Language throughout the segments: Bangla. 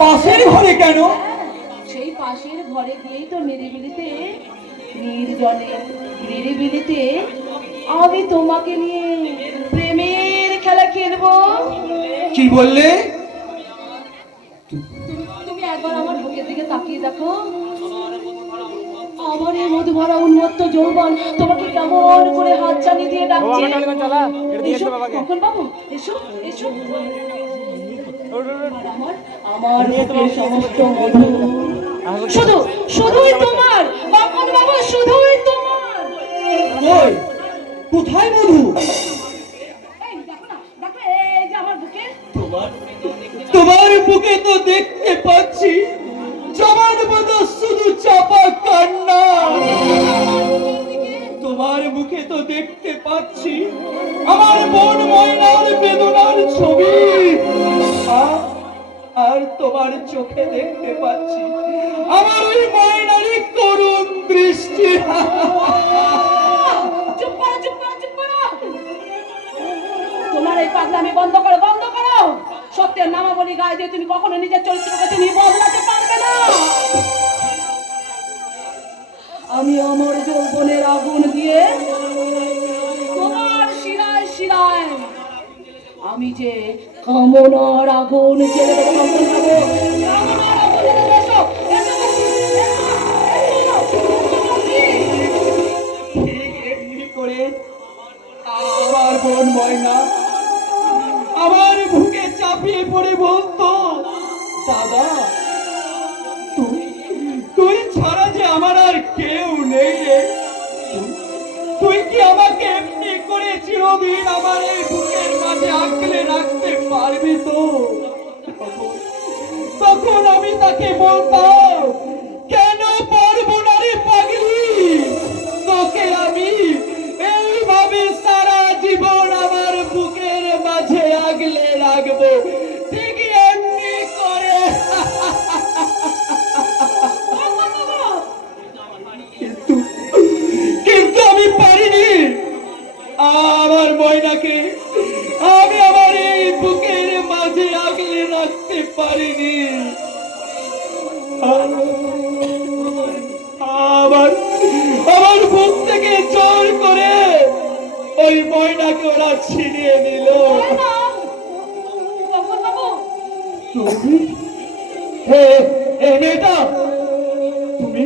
পাশের ঘরে কেন? সেই পাশের ঘরে গিয়েই তো নিরিবিলিতে নির্জনে নিরিবিলিতে আমি তোমাকে নিয়ে প্রেমের খেলা খেলবো। কি বললে? তুমি একবার আমার বুকের দিকে তাকিয়ে দেখো। আমার এই মধু ভরা উন্মত্ত যৌবন তোমাকে কেমন করে হাত চালিয়ে দিয়ে ডাকছে। এসো খোকন বাবু, এসো এসো। আমার আমার বুকের সমস্ত মধু শুধু শুধুই তোমার খোকন বাবু, শুধুই তোমার। কই? কোথায় মধু? এই দেখো না, দেখো এই যে আমার বুকে। তোমার বুকে তো দেখতে পাচ্ছি জমান মতো শুধু চাপা কান্না। তোমার মুখে তো দেখতে পাচ্ছি আমার বোন ময়নার বেদনার ছবি। আর তোমার চোখে দেখতে পাচ্ছি আমার ওই ময়নারই করুণ দৃষ্টি। চুপ করো, চুপ করো, চুপ করো। তোমার এই পাগলামি বন্ধ করো, বন্ধ করো। সত্যের নামাবলী গায়ে দিয়ে তুমি কখনো নিজের চরিত্রকে তুমি বদলাতে পারবে না। আমি আমার যৌবনের আগুন দিয়ে তোমার শিরায় শিরায় আমি যে কামনার আগুন জ্বেলে দেবো। কামন খাবো, কামনার আগুন জ্বেলে দেবো। এসো, এসো, এসো, ঠিক এমনি করে আমার বোন ময়না আমার বুকে চাপিয়ে পড়ে বলতো, দাদা তুই ছাড়া যে আমার আর কেউ নেই রে। তুই কি আমাকে এমনি করে চিরদিন আমার এই বুকের মাঝে আঁকলে রাখতে পারবি তো? তখন আমি তাকে বলতাম, কেন পারবো না রে পাগলি, তোকে আমি এইভাবে সারা জীবন আমার বুকের মাঝে আগলে রাখবো, ঠিক এমনি করে। কিন্তু আমি পারিনি। আমার ময়নাকে আমি আমার এই বুকের মাঝে আগলে রাখতে পারিনি। আমার আমার বুক থেকে জোর করে ওই ময়নাকে ওরা ছিনিয়ে নিল। তুমি মেয়েটা, তুমি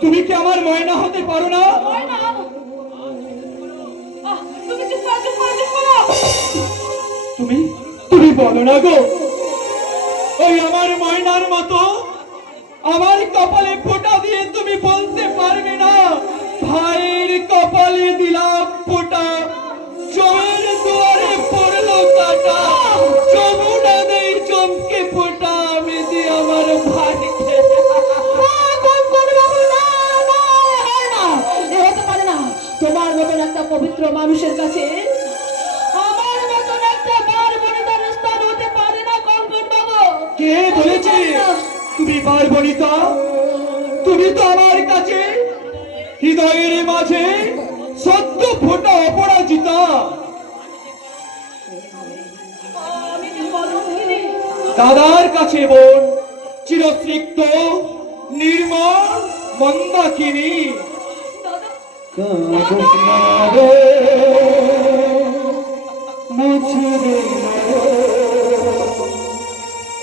তুমি কি আমার ময়না হতে পারো না? তুমি তুমি বলো না গো, ওই আমার ময়নার মতো আমার কপালে ফোঁটা দিয়ে তুমি বলতে পারবে না, ভাইয়ের কপালে দিলাম ফোঁটা, জয়ের দুয়ারে পড়লো কাটা, যমুনা দেই চমকে ফোঁটা আমি দিয়ে আমার ভাইকে। তোমার মতন একটা পবিত্র মানুষের কাছে আমার মতন একটা বার বনিতার স্থান হতে পারে না কঙ্কন বাবু। কে বলেছে তুমি বার বনিতা? তুমি তো আমার কাছে হৃদয়ের মাঝে সদ্য ফোটা অপরাজিতা। দাদার কাছে বোন চিরস্নিগ্ধ নির্মল মন্দাকিনী।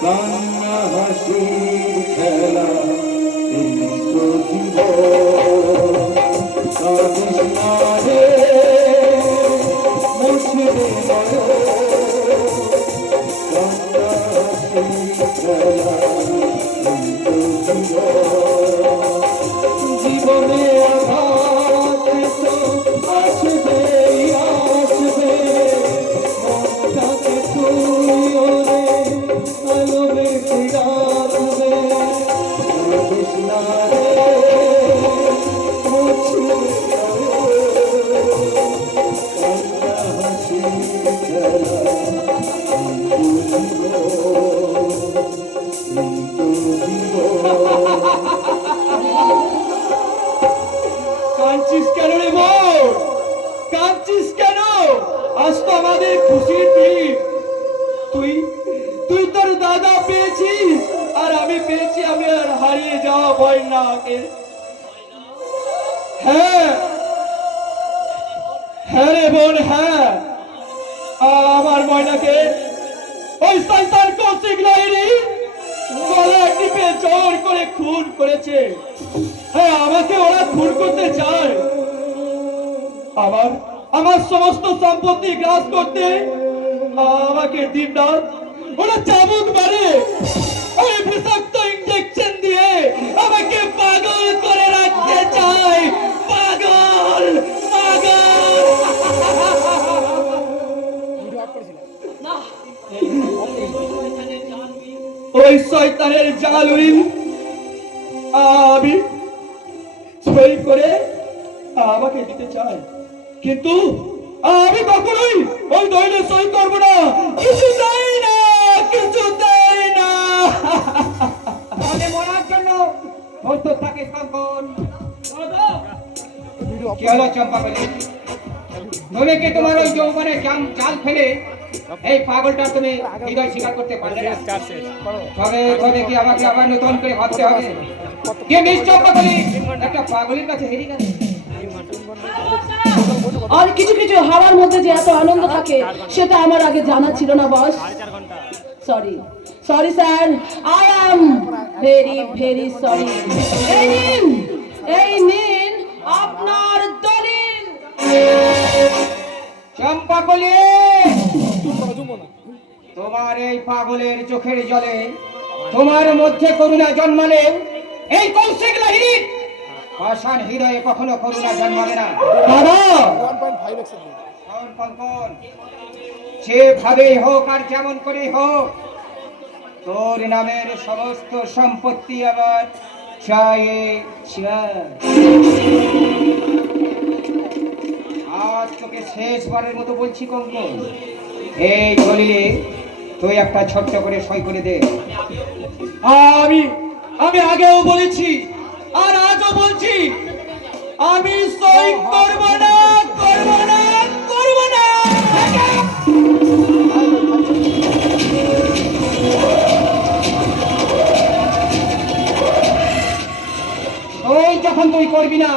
কান্না হাসির খেলা জীবনে আঘাত আসবে আসবে, মনটাকে তুই ওরে আলোবে ফিরাবে, কৃষ্ণা রে মুছবে কান্না হাসি খেলা। কাঁদছিস কেন রে বোন? কাঁদছিস কেন? আজ তো আমাদের খুশির দিন। তুই তুই তোর দাদা পেয়েছিস আর ময়নাকে, হ্যাঁ হ্যাঁ রে বোন, হ্যাঁ আমার ময়নাকে ওই শয়তান কৌশিক লাহিড়ী গলা টিপে জোর করে খুন করেছে। হ্যাঁ, আমাকে ওরা খুন করতে চায়, আমার সমস্ত সম্পত্তি গ্রাস করতে আমাকে দিনরাত ওরা চাবুক মারে, ওই বিষাক্ত ইঞ্জেকশন দিয়ে আমাকে পাগল করে রাখতে চায়। পাগল পাগল। না, ওই শয়তানের জালুরিন আমি সই করে আমাকে দিতে চাই, কিন্তু আমি কখনোই ওই দইলে সই করবো না, কিছু দেয় না, কিছু দেয় না। তাহলে মরার জন্য প্রস্তুত থাকিস কঙ্কন। কি হলো চম্পাবতী, তুমি কি তোমার ওই যৌবনে জাল ফেলে এই পাগলটা তুমি হৃদয় স্বীকার করতে পারলে না? তবে তবে কি আমাকে আবার নতুন করে ভাবতে হবে? কি মিস চম্পাবতী একটা পাগলের কাছে হেরে গেল? আর কিছু কিছু হাওয়ার মধ্যে যে এত আনন্দ থাকে সেটা আমার আগে জানা ছিল না boss. Sorry sorry sir, I am very very sorry. এই নিন আপনার দলিল। চম্পাকলি, তোমার এই পাগলের চোখের জলে তোমার মধ্যে করুণা জন্মালে এই কৌশিক লাহিড়ীর পাষাণ হৃদয়ে কখনো করুণা জন্মাবে না। দাদা, শোন কঙ্কন, যেভাবেই হোক আর যেমন করেই হোক তোর নামের সমস্ত সম্পত্তি আবার চাই। আজ তোকে শেষবারের মতো বলছি কঙ্কন, এই দলিলে তুই একটা ছোট্ট করে সই করে দে। আমি আগেও বলেছি আর আজও বলছি, আমি সই করব না, করব না, করব না। ওই যখন তুই করবি না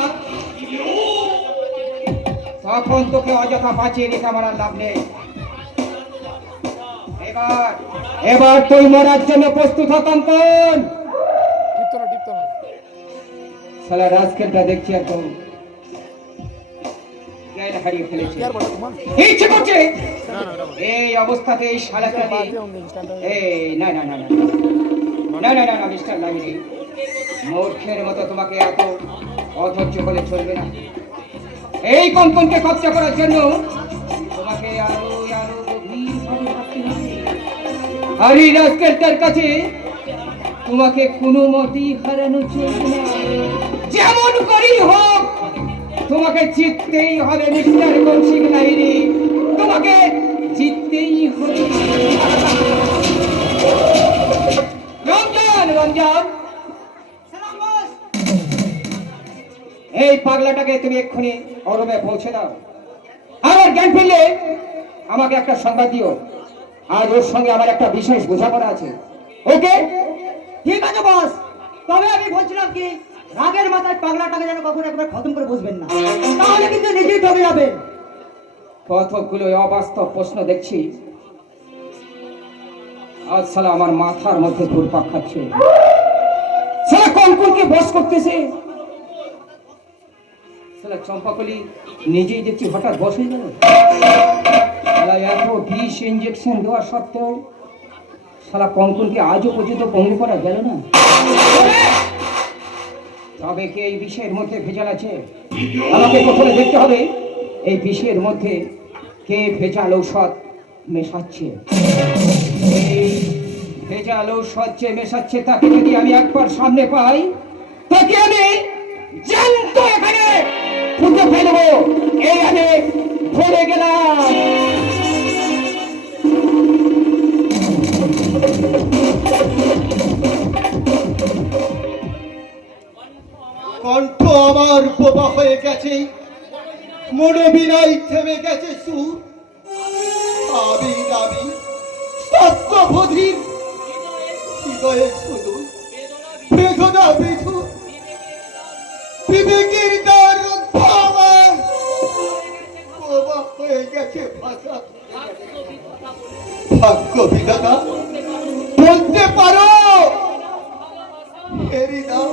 তখন তোকে অযথা বাঁচিয়ে রেখে আমার আর লাভ নেই। এবার এবার তুই মরার জন্য প্রস্তুত হ কঙ্কন। শালা রাজকেলটা দেখছি একদম জ্ঞান হারিয়ে ফেলেছে, ইচ্ছে করছে এই অবস্থাতে এই শালাটা এই না না না না না না না না মিস্টার লাহিড়ী, মূর্খের মতো তোমাকে এত অধৈর্য হলে চলবে না। এই কঙ্কনকে কবজা করার জন্য তোমাকে আরো আরো গভীরভাবে ভাবতে হবে। আর এই রাজকেলটার কাছে তোমাকে কোনো মতেই হারানো চলবে না, যেমন করেই হোক তোমাকে জিততেই হবে মিস্টার কৌশিক লাহিড়ী, তোমাকে জিততেই হবে। রমজান রমজান, এই পাগলাটাকে তুমি এক্ষুনি অরবে পৌঁছে দাও। আমার জ্ঞান ফিরলে আমাকে একটা সংবাদ দিও, আজ ওর সঙ্গে আমার একটা বিশেষ বোঝাপড়া আছে। ওকে? ঠিক আছে বস, তবে আমি বলছিলাম কি রাগের মাথায় পাগলাটাকে যেন কখনো একবার খতম করে বসবেন না, তাহলে কিন্তু নিজেই ঠকে যাবেন। কতগুলো অবাস্তব প্রশ্ন দেখছি, আজ শালা আমার মাথার মধ্যে ঘুরপাক খাচ্ছে। শালা কঙ্কনকে বস করতেছে, শালা চম্পাকলি নিজেই দেখছি হঠাৎ বস হয়ে গেল। শালা এত বিষ ইঞ্জেকশন দেওয়া সত্ত্বেও শালা কঙ্কনকে আজও পর্যন্ত পঙ্গু করা গেল না। তবে কি এই বিষের মধ্যে ভেজাল আছে? আমাকে প্রথমে দেখতে হবে এই বিষের মধ্যে কে ভেজাল ঔষধ মেশাচ্ছে। এই ভেজাল ঔষধ যে মেশাচ্ছে তাকে যদি আমি একবার সামনে পাই, তাকে আমি জ্যান্ত এখানে ফুটে ফেলবো। এই আমি ধরে গেলাম। কণ্ঠ আমার বোবা হয়ে গেছে, মনে বিনাই থেমে গেছে সুর। আবি দাবি সত্যবোধীর হৃদয়ে শুধু বেদনা বিধু ভালোবাসা ভাগ্য বিধাতা বলতে পারো এরি দাও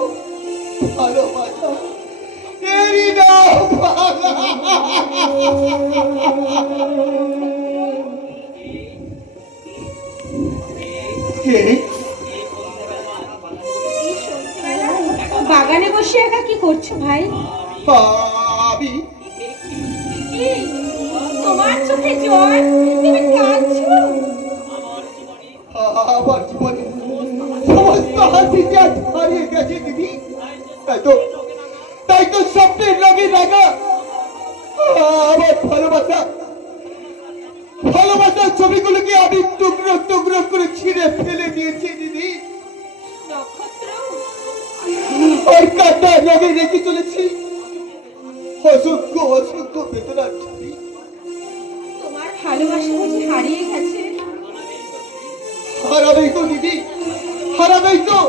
ভালোবাসা এরি দাও কে বাগানে বসে একা কি করছো ভাই? আমি কি তোমার চোখে জল? তুমি কাঁদছো? আমার জীবনে সমস্ত হাসি যে আজ হারিয়ে গেছে দিদি তাই তো স্বপ্নের রঙে রাখা আমার ভালোবাসার ছবিগুলোকে আমি টুকরো টুকরো করে ছিঁড়ে ফেলে দিয়েছি দিদি নক্ষত্র, আর কাটা রঙে রেখে চলেছি অসংখ্য অসংখ্য বেদনার ছবি তোমার ভালোবাসা বুঝি হারিয়ে গেছে? হারাবেই তো দিদি হারাবেই তো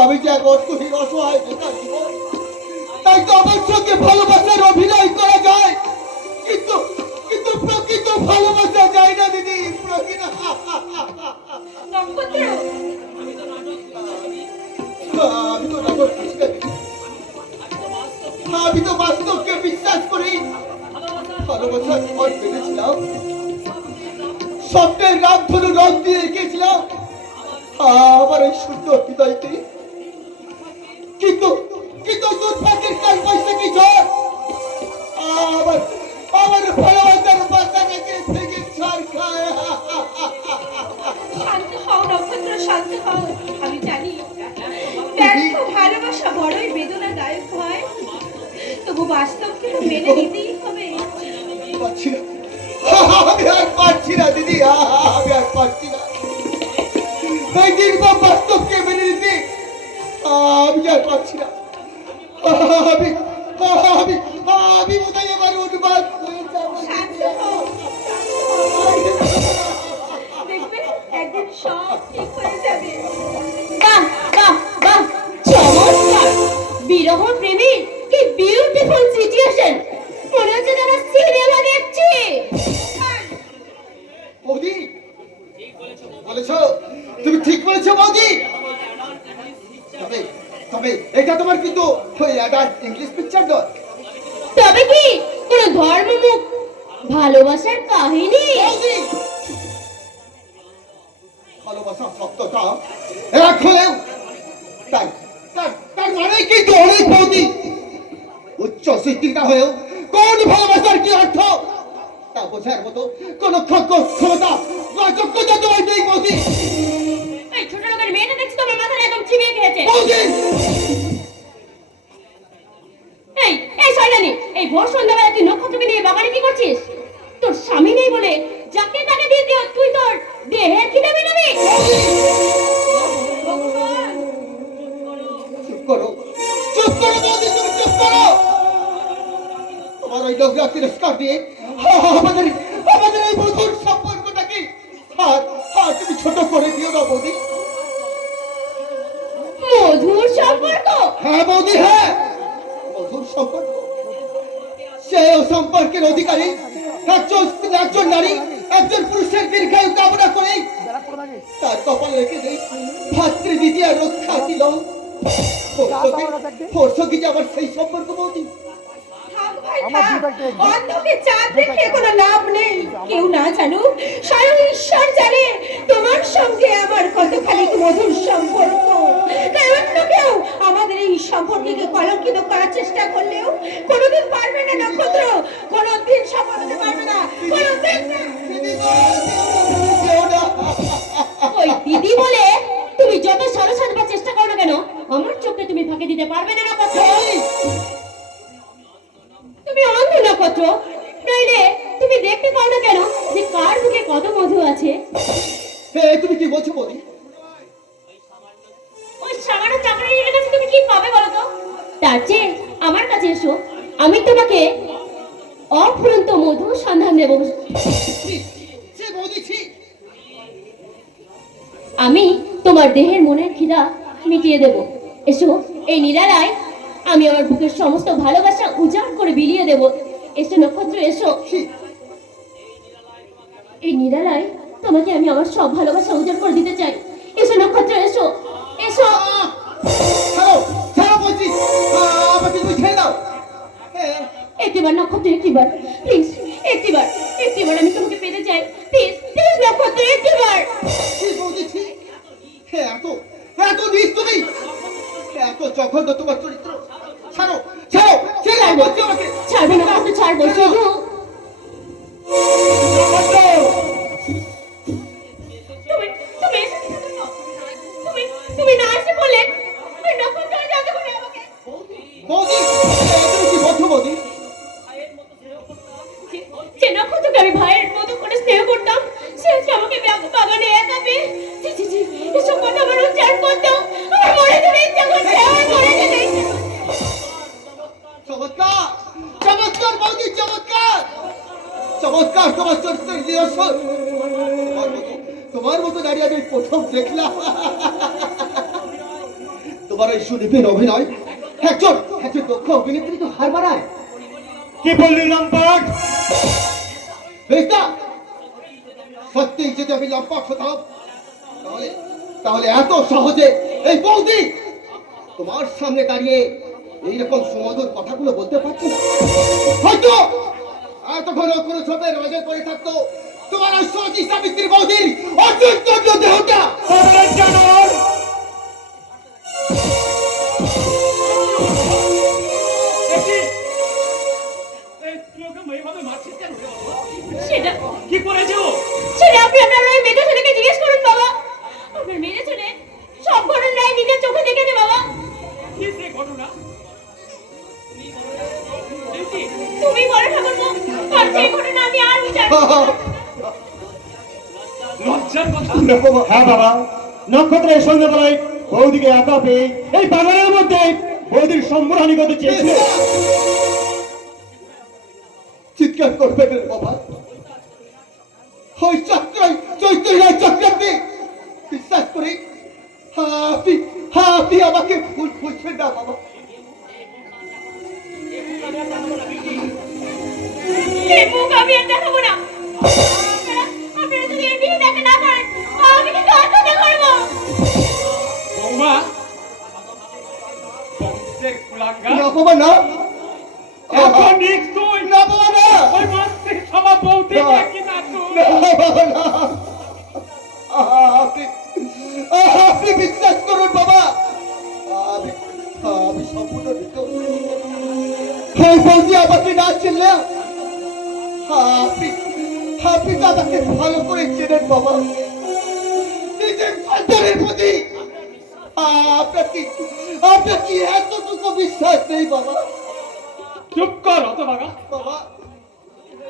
আমি যে এক অর্থহীন অসহায় বেকার জীবন তাই তো আমার সঙ্গে ভালোবাসার অভিনয় করা যায় কিন্তু কিন্তু প্রকৃত ভালোবাসা যায় না দিদি প্রকৃত নক্ষত্র, আমি তো নাটক করছি না দিদি আমি তো বাস্তবকে বিশ্বাস করি ভালোবাসার ঘর বেঁধেছিলাম স্বপ্নের রামধনু রং দিয়ে এঁকেছিলাম আমার এই সুন্দর হৃদয়কে কিন্তু কিন্তু দুর্ভাগ্যের কাল বৈশাখী ঝড় আমার আমার ভালোবাসার বাচ্চাকে ভেঙে ছাড় খায় শান্ত হও নক্ষত্র, শান্ত হও। আমি জানি ব্যর্থ ভালোবাসা বড়ই বেদনাদায়ক হয়, তবু বাস্তবকে তো মেনে নিতেই হবে। পারছি না আমি আর পারছি না দিদি আমি আর পারছি না এই নির্মম বাস্তবকে মেনে নিতে আমি আর পারছি না আমি আমি আমি বোধহয় এবার উন্মাদ হয়ে যাবো শান্ত হও, দেখবে একদিন সব ঠিক হয়ে যাবে। বাহ বাহ বাহ, চমৎকার! বিরহ প্রেমীর কি বিউটিফুল সিচুয়েশন! মনে হচ্ছে তারা সিনেমা দেখছে। বৌদি বলেছো তুমি ঠিক বলেছো বৌদি তবে তবে এটা তোমার কিন্তু ইংলিশ পিকচার নয় তবে কি কোনো ধর্মমুখ ভালোবাসার কাহিনী? বৌদি ভালোবাসার সত্যতা এক হলেও তাই তার মানে কিন্তু অনেক বৌদি উচ্চ শিক্ষিতা হয়েও কোন ভালোবাসার কি অর্থ তা বোঝার মতো কোন ক্ষমতা বা যোগ্যতা তোমার নেই বৌদি এই ছোট লোকের মেয়েটা দেখছি তোমার মাথাটা একদম চিবিয়ে খেয়েছে। বৌদি এই এই শয়তানি, এই ভোর সন্ধ্যাবেলা তুই নক্ষত্রকে নিয়ে বাগানে কি করছিস? তোর স্বামী নেই বলে যাকে তাকে দিয়ে দিও তুই তোর দেহের খিদে মেটাবি? চুপ করো বৌদি তুমি চুপ করো তোমার ওই লোকরা তিরস্কার দিয়ে আমাদের আমাদের এই মধুর সম্পর্কটাকে আর তুমি ছোট করে দিও না বৌদি মধুর সম্পর্ক? হ্যাঁ বৌদি হ্যাঁ মধুর সম্পর্ক সে সম্পর্কের অধিকারী একজন নারী একজন পুরুষের দীর্ঘায়ু কামনা করে তার কপালে রেখে দেয় ভাতৃদ্বিতীয় রক্ষা দিল কি যে আমার সেই সম্পর্ক বৌদি থাক ভাই, থাক। অন্ধকে চাঁদ দেখে কোনো লাভ নেই। কেউ না জানুক, স্বয়ং ঈশ্বর জানে তোমার সঙ্গে আমার কতখানি মধুর সম্পর্ক। তাই অন্য কেউ আমাদের এই সম্পর্ককে কলঙ্কিত করার চেষ্টা করলেও কোনোদিন পারবে না নক্ষত্র, কোনোদিন সফল হতে পারবে না, কোনোদিন না। ওই দিদি বলে তুমি যত সরস সাজবার চেষ্টা করো না কেন, আমার চোখে তুমি ফাঁকি দিতে পারবে না নক্ষত্র। তুমি অন্ধ নক্ষত্র, নইলে তুমি দেখতে পাও না কেন যে কার বুকে কত মধু আছে? তুমি কি বলছো বৌদি ওই সামান্য চাকরির কাছে তুমি কি পাবে বলো তো? তার চেয়ে আমার কাছে এসো, আমি তোমাকে অফুরন্ত মধু সন্ধান দেব। সে বৌদি ছি আমি তোমার দেহের মনের খিদা মিটিয়ে দেব। এসো, এই নিরালায় আমি আমার বুকের সমস্ত ভালোবাসা উজাড় করে বিলিয়ে দেব। এসো নক্ষত্র, এসো। ছি এই নিরালায় তোমাকে আমি আমার সব ভালোবাসা উজাড় করে দিতে চাই। এসো নক্ষত্র, এসো এসো। ছাড়ো ছাড়ো বলছি, আমাকে তুমি ছেড়ে দাও। একটিবার নক্ষত্র, একটিবার প্লিজ, একটিবার একটিবার আমি তোমাকে পেতে চাই। প্লিজ প্লিজ নক্ষত্র, একটিবার। কি বলছি? এত এত নিস তুমি, এত জঘন্য তোমার চরিত্র। ছাড়ো ছাড়ো ছেড়ে দাও বলছি আমাকে। ছাড়বো নক্ষত্র, ছাড়বো শুধু। তুমি তুমি তুমি তুমি না আসে বলে ওই নক্ষত্র যাতে করে আমাকে বৌদি, তুমি কি বলছো বৌদি? যে নক্ষত্রকে আমি ভাইয়ের মতো করে স্নেহ করতাম, সে আজকে আমাকে বাগানে একা পেয়ে ছি ছি ছি, এসব কথা আমার উচ্চারণ করতেও আমার মরে যেতে ইচ্ছা করছে, আমার মরে যেতে ইচ্ছা করছে। চমৎকার চমৎকার বৌদি, চমৎকার চমৎকার তোমার চরিত্রের নিদর্শন। তোমার মতো দাঁড়িয়ে আমি প্রথম দেখলাম। তোমার এই সুনিপুণ অভিনয়, একজন একজন দক্ষ অভিনেত্রী তো হার মানায়। কি বললি লম্পট? বেস্তা, সত্যি যদি আমি লম্পট হতাম তাহলে তাহলে এত সহজে এই বৌদি তোমার সামনে দাঁড়িয়ে এইরকম সুমধুর কথাগুলো বলতে পারছি না। হয়তো এতক্ষণ কোনো ছোপের রাজে পড়ে থাকতো তোমার ওই সতী সাবিত্রী বৌদির অচৈতন্য দেহটা। পাগলের জানোয়ার! দেখি, এই তুই ওকে এইভাবে মারছিস কেন রে বাবা? সেটা কি করেছে ও? সেটা আপনি আপনার ওই মেজো ছেলেকে জিজ্ঞেস করুন বাবা। আপনার মেজো ছেলে সব ঘটনায় নিজের চোখে দেখেছে বাবা। কি সে ঘটনা? দেখি, তুমি বলো ঠাকুরপো, আর সেই ঘটনা আমি আর বিচার করব না। লজ্জার কথা। হ্যাঁ বাবা, নক্ষত্রের সন্ধ্যাবেলায় বৌদিকে একা পেয়ে এই বাগানের মধ্যে বৌদির সম্মানহানি করতে চেয়েছিল। চিৎকার করবে না বাবা, ওই চৈত্ররায় চক্রান্তে বিশ্বাস করি। আপনি আমাকে ভুল বুঝবেন না বাবা। এই মুখ আমি আর দেখাবো না। আপনারা যদি এই বিয়ে দেখা না করেন, আমি কিন্তু আত্মহত্যা করবো। বৌমা, বংশের কুলাঙ্গার। না বাবা না, এখন নিশ্চয় না বাবা না, ওই মন্ত্রী সভা বৌদিকে কিনা তুই। না বাবা না। আপনি বিশ্বাস করুন বাবা, আমি সম্পূর্ণ নির্দোষ। ওই বৌদি আমাকে না চিনলেও আপনি তো আমাকে ভালো করে চেনেন বাবা। নিজের সন্তানের প্রতি আপনার কি এতটুকু বিশ্বাস নেই বাবা? চুপ কর হতভাগা, বাবা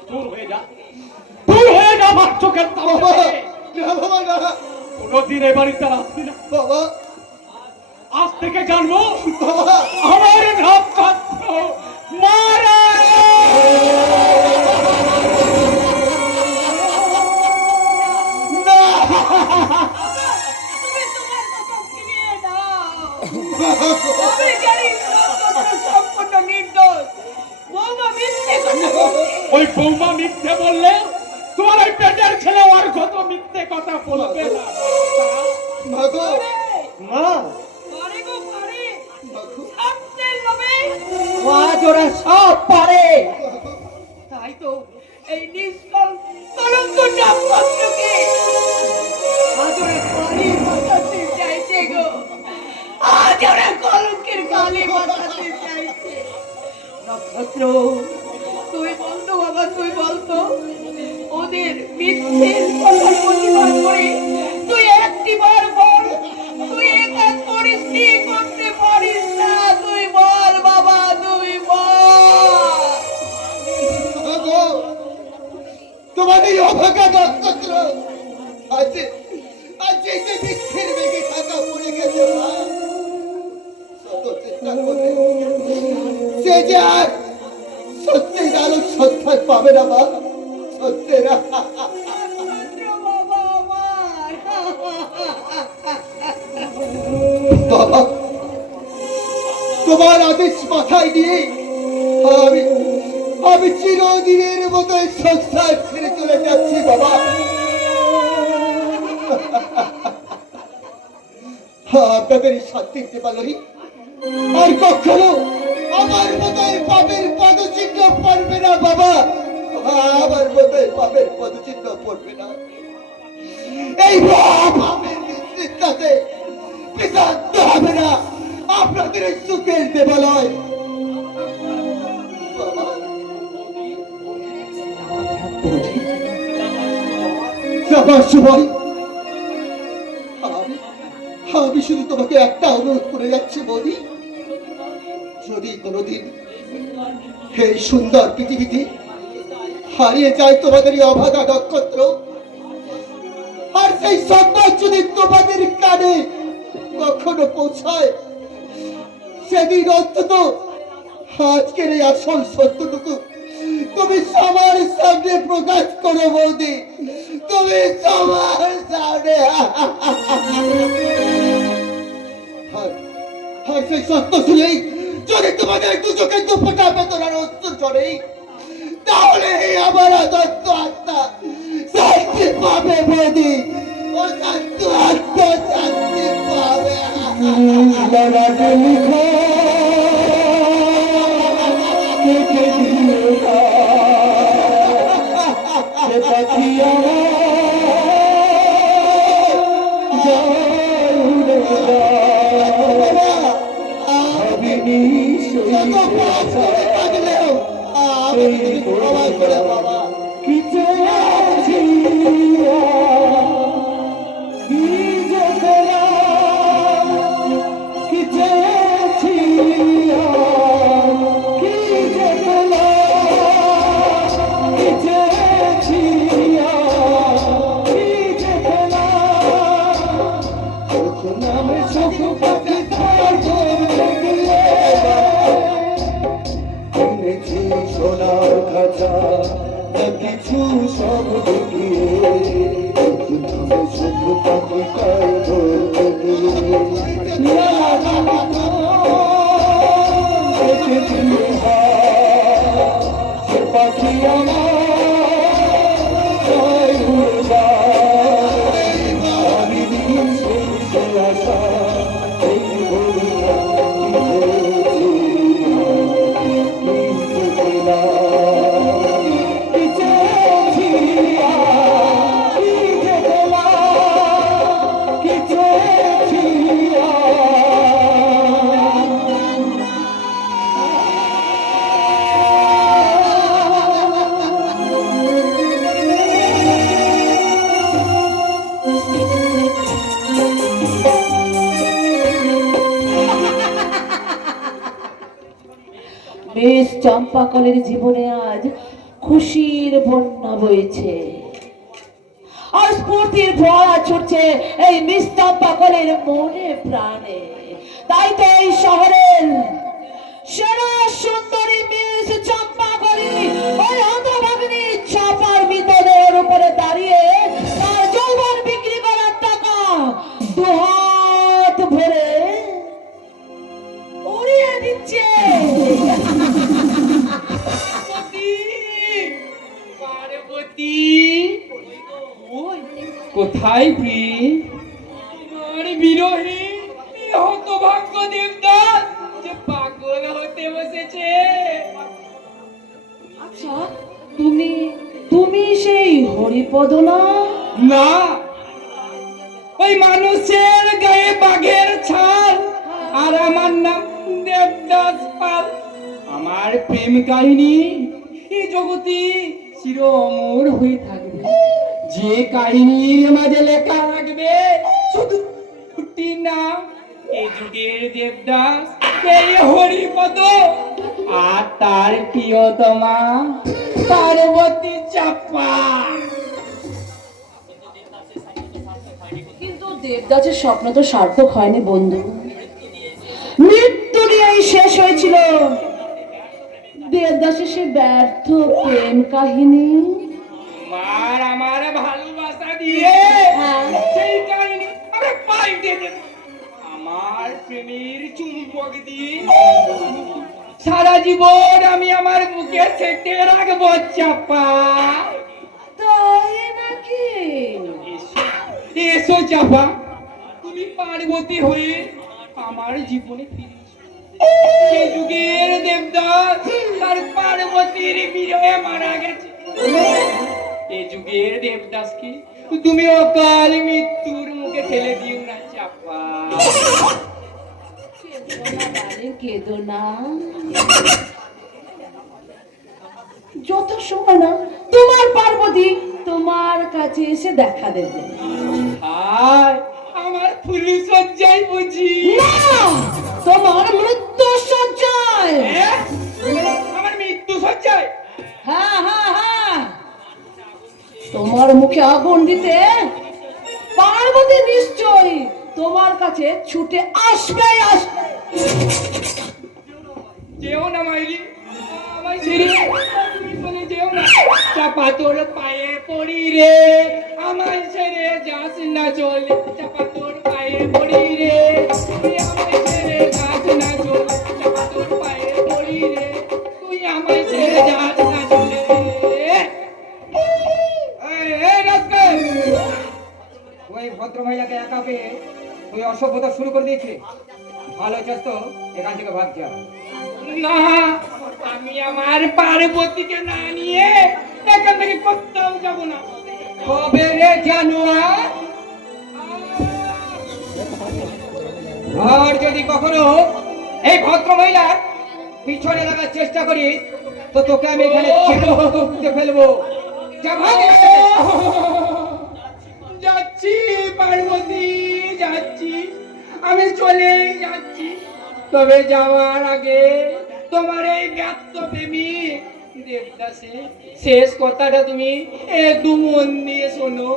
দূর হয়ে যা, দূর হয়ে যা আমার চোখের বাবা, সামনে। না বাবা না কোনদিন এ বাড়িতে আর আসবি না। বাবা, আজ থেকে জানবো বাবা আমার নক্ষত্র মারা। না তুমি তোমার কথা ফিরিয়ে নাও। আমি জানি নক্ষত্র সম্পূর্ণ নির্দোষ। বৌমা মিথ্যে কথা বলছে। ওই বৌমা মিথ্যে বললে তোমার ওই পেটের ছেলে আর কত মিথ্যে কথা বলবে না। মাগো, মা পারে গো পারে। স্বার্থের লোভে আজ ওরা সব পারে। তাই তো এই নিষ্কল কলঙ্ক নক্ষত্রকে আজ ওরা কালি বাঁচাতে চাইছে গো। আজ ওরা কলঙ্কের কালি বাঁচাতে চাইছে। নক্ষত্র, তুই বলতো বাবা, তুই বলতো ওদের মিথ্যের কথার প্রতিবাদ করে তুই একটিবার বল, তুই এ কাজ করিস নি, করতে পারিস না। তুই বল বাবা, তুই বল। মাগো, তোমার এই অভাগা নক্ষত্র আজ এই যে বৃক্ষের বেগে থাকা পড়ে গেছে মা। শত চেষ্টা করলে সে যে আর সত্যের আলো সন্ধান পাবে না মা, সত্যের নক্ষত্র বাবা আমার। বাবা, তোমার আদেশ মাথায় দিয়ে আমি চিরদিনের মতো এই সংসার ছেড়ে চলে যাচ্ছি বাবা। আপনাদের এই শান্তির দেবালয় আর কখনো আমার মতোই পাপের পদচিহ্ন পড়বে না বাবা, আমার মতোই পাপের পদচিহ্ন পড়বে না। এই পাপের মিশ্রিতাতে বিশান্ত হবে না আপনাদের এই সুখের দেবালয় বাবা। যাবার সময় আমি শুধু তোমাকে একটা অনুরোধ করে যাচ্ছি বৌদি, যদি কোনোদিন এই সুন্দর পৃথিবীতে হারিয়ে যায় তোমাদের এই অভাগা নক্ষত্র, আর সেই সংবাদ যদি তোমাদের কানে কখনো পৌঁছায়, সেদিন অন্তত আজকের এই আসল সত্যটুকু তুমি সবার সামনে প্রকাশ করো বৌদি, তুমি সবার সামনে। আর সেই সত্য শুনেই যদি তোমাদের দু চোখের দুপটা বেতনার অস্ত্র চড়ে, তাহলে আমার অদত্ত আত্মা শান্তি পাবে বৌদি, ও শান্ত আত্মা শান্তি পাবে। বাবা কিছু সব পাখি আমার বেশ চম্পাকলের জীবনে আজ খুশির বন্যা বইছে, আর স্ফূর্তির ভরা ছুটছে এই মিস চম্পাকলের মনে প্রাণে। তাই তো এই শহরের সেরা সুন্দরী মিস চম্পাকলি ওই হতভাগিনী চাপার মৃতদের উপরে দাঁড়িয়ে তার যৌবন বিক্রি করার টাকা দুহাত ভরে উড়িয়ে দিচ্ছে। পার্বতী কোথায় প্রিয়? আমার বিরহে হতভাগ্য দেবদাস যে পাগল হতে বসেছে। আচ্ছা, তুমি তুমি সেই হরিপদ না? না, ওই মানুষের গায়ে বাঘের ছাল, আর আমার নাম দেবদাস পাল। আমার প্রেম কাহিনী এই জগতে চির অমর হয়ে থাকবে। যে কাহিনীর মাঝে লেখা থাকবে শুধু দুটি নাম, এই যুগের দেবদাস, এই হরিপদ, আর তার প্রিয়তমা পার্বতী চাপা। কিন্তু দেবদাসের স্বপ্ন তো সার্থক হয়নি বন্ধু। মৃত্যু নিয়েই শেষ হয়েছিল দেবদাসের সে ব্যর্থ প্রেম কাহিনী। আমার ভালোবাসা দিয়ে সেই কাহিনী আমি পাল্টে দেব। আমার প্রেমের চুম্বক দিয়ে সারা জীবন আমি আমার বুকে সেটে রাখবো চাপা। তাই নাকি? এসো চাপা, তুমি পার্বতী হয়ে আমার জীবনে ফিরে এসো। সে যুগের দেবদাস তার পার্বতীর বিরহে মারা গেছে। এ যুগের দেবদাসকে তুমি অকাল মৃত্যুর মুখে ঠেলে দিও না চাপা। কেঁদো না, যত সময় না তোমার পার্বতী তোমার কাছে এসে দেখা দেবে। আর আমার ফুলু সজ্জাই বুঝি না, তোমার মৃত্যু সজ্জায়। আমার মৃত্যু সজ্জায়? হ্যাঁ হ্যাঁ হ্যাঁ, তোমার মুখে আগুন দিতে পার্বতী নিশ্চয়ই তোমার কাছে ছুটে আসবে আসবে। যেও না মাইরি, আমায় ছেড়ে তুমি চলে যেও না। চাপা তোর পায়ে পড়ি রে, আমায় ছেড়ে যাস না চলে। চাপা তোর পায়ে পড়ি রে, তুই আমায় ছেড়ে যাস না চলে। চাপা তোর পায়ে পড়ি রে, তুই আমায় ছেড়ে যাস না চলে রে। এই রাস্কেল, ওই ভদ্র মহিলাকে একা পেয়ে তুই অসভ্যতা শুরু করে দিয়েছিস। ভালো চাস তো এখান থেকে ভাগ যা। না, আমি আমার পার্বতীকে না নিয়ে এখান থেকে কোথাও যাব না। কবে রে জানোয়ার? আর যদি কখনো এই ভদ্র মহিলার পিছনে লাগার চেষ্টা করিস তো তোকে আমি এখানে ছেড়ে ফেলবো। যা ভাগ এখান থেকে। যাচ্ছি পার্বতী, যাচ্ছি, আমি চলে যাচ্ছি। তবে যাওয়ার আগে তোমার এই ব্যর্থ প্রেমিক দেবদাসে শেষ কথাটা তুমি একটু মন দিয়ে শোনো।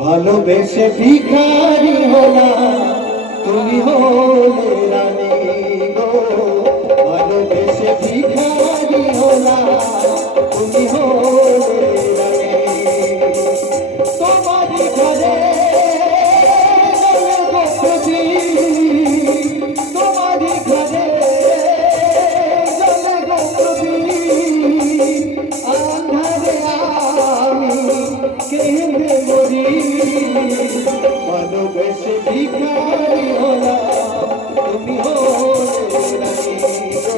ভালোবেসে ভিখারি হলাম, তুমি হলে রানী গো। ভালোবেসে ভিখারি হলাম, তুমি হলে রানী। তোমারই ঘরে গেলে গো খুঁজি, তোমারই ঘরে গেলে গো খুঁজি। আন্ধারে আমি কেঁদে মরি, ভালোবেসে ভিখারি হলাম, তুমি হলে রানী গো।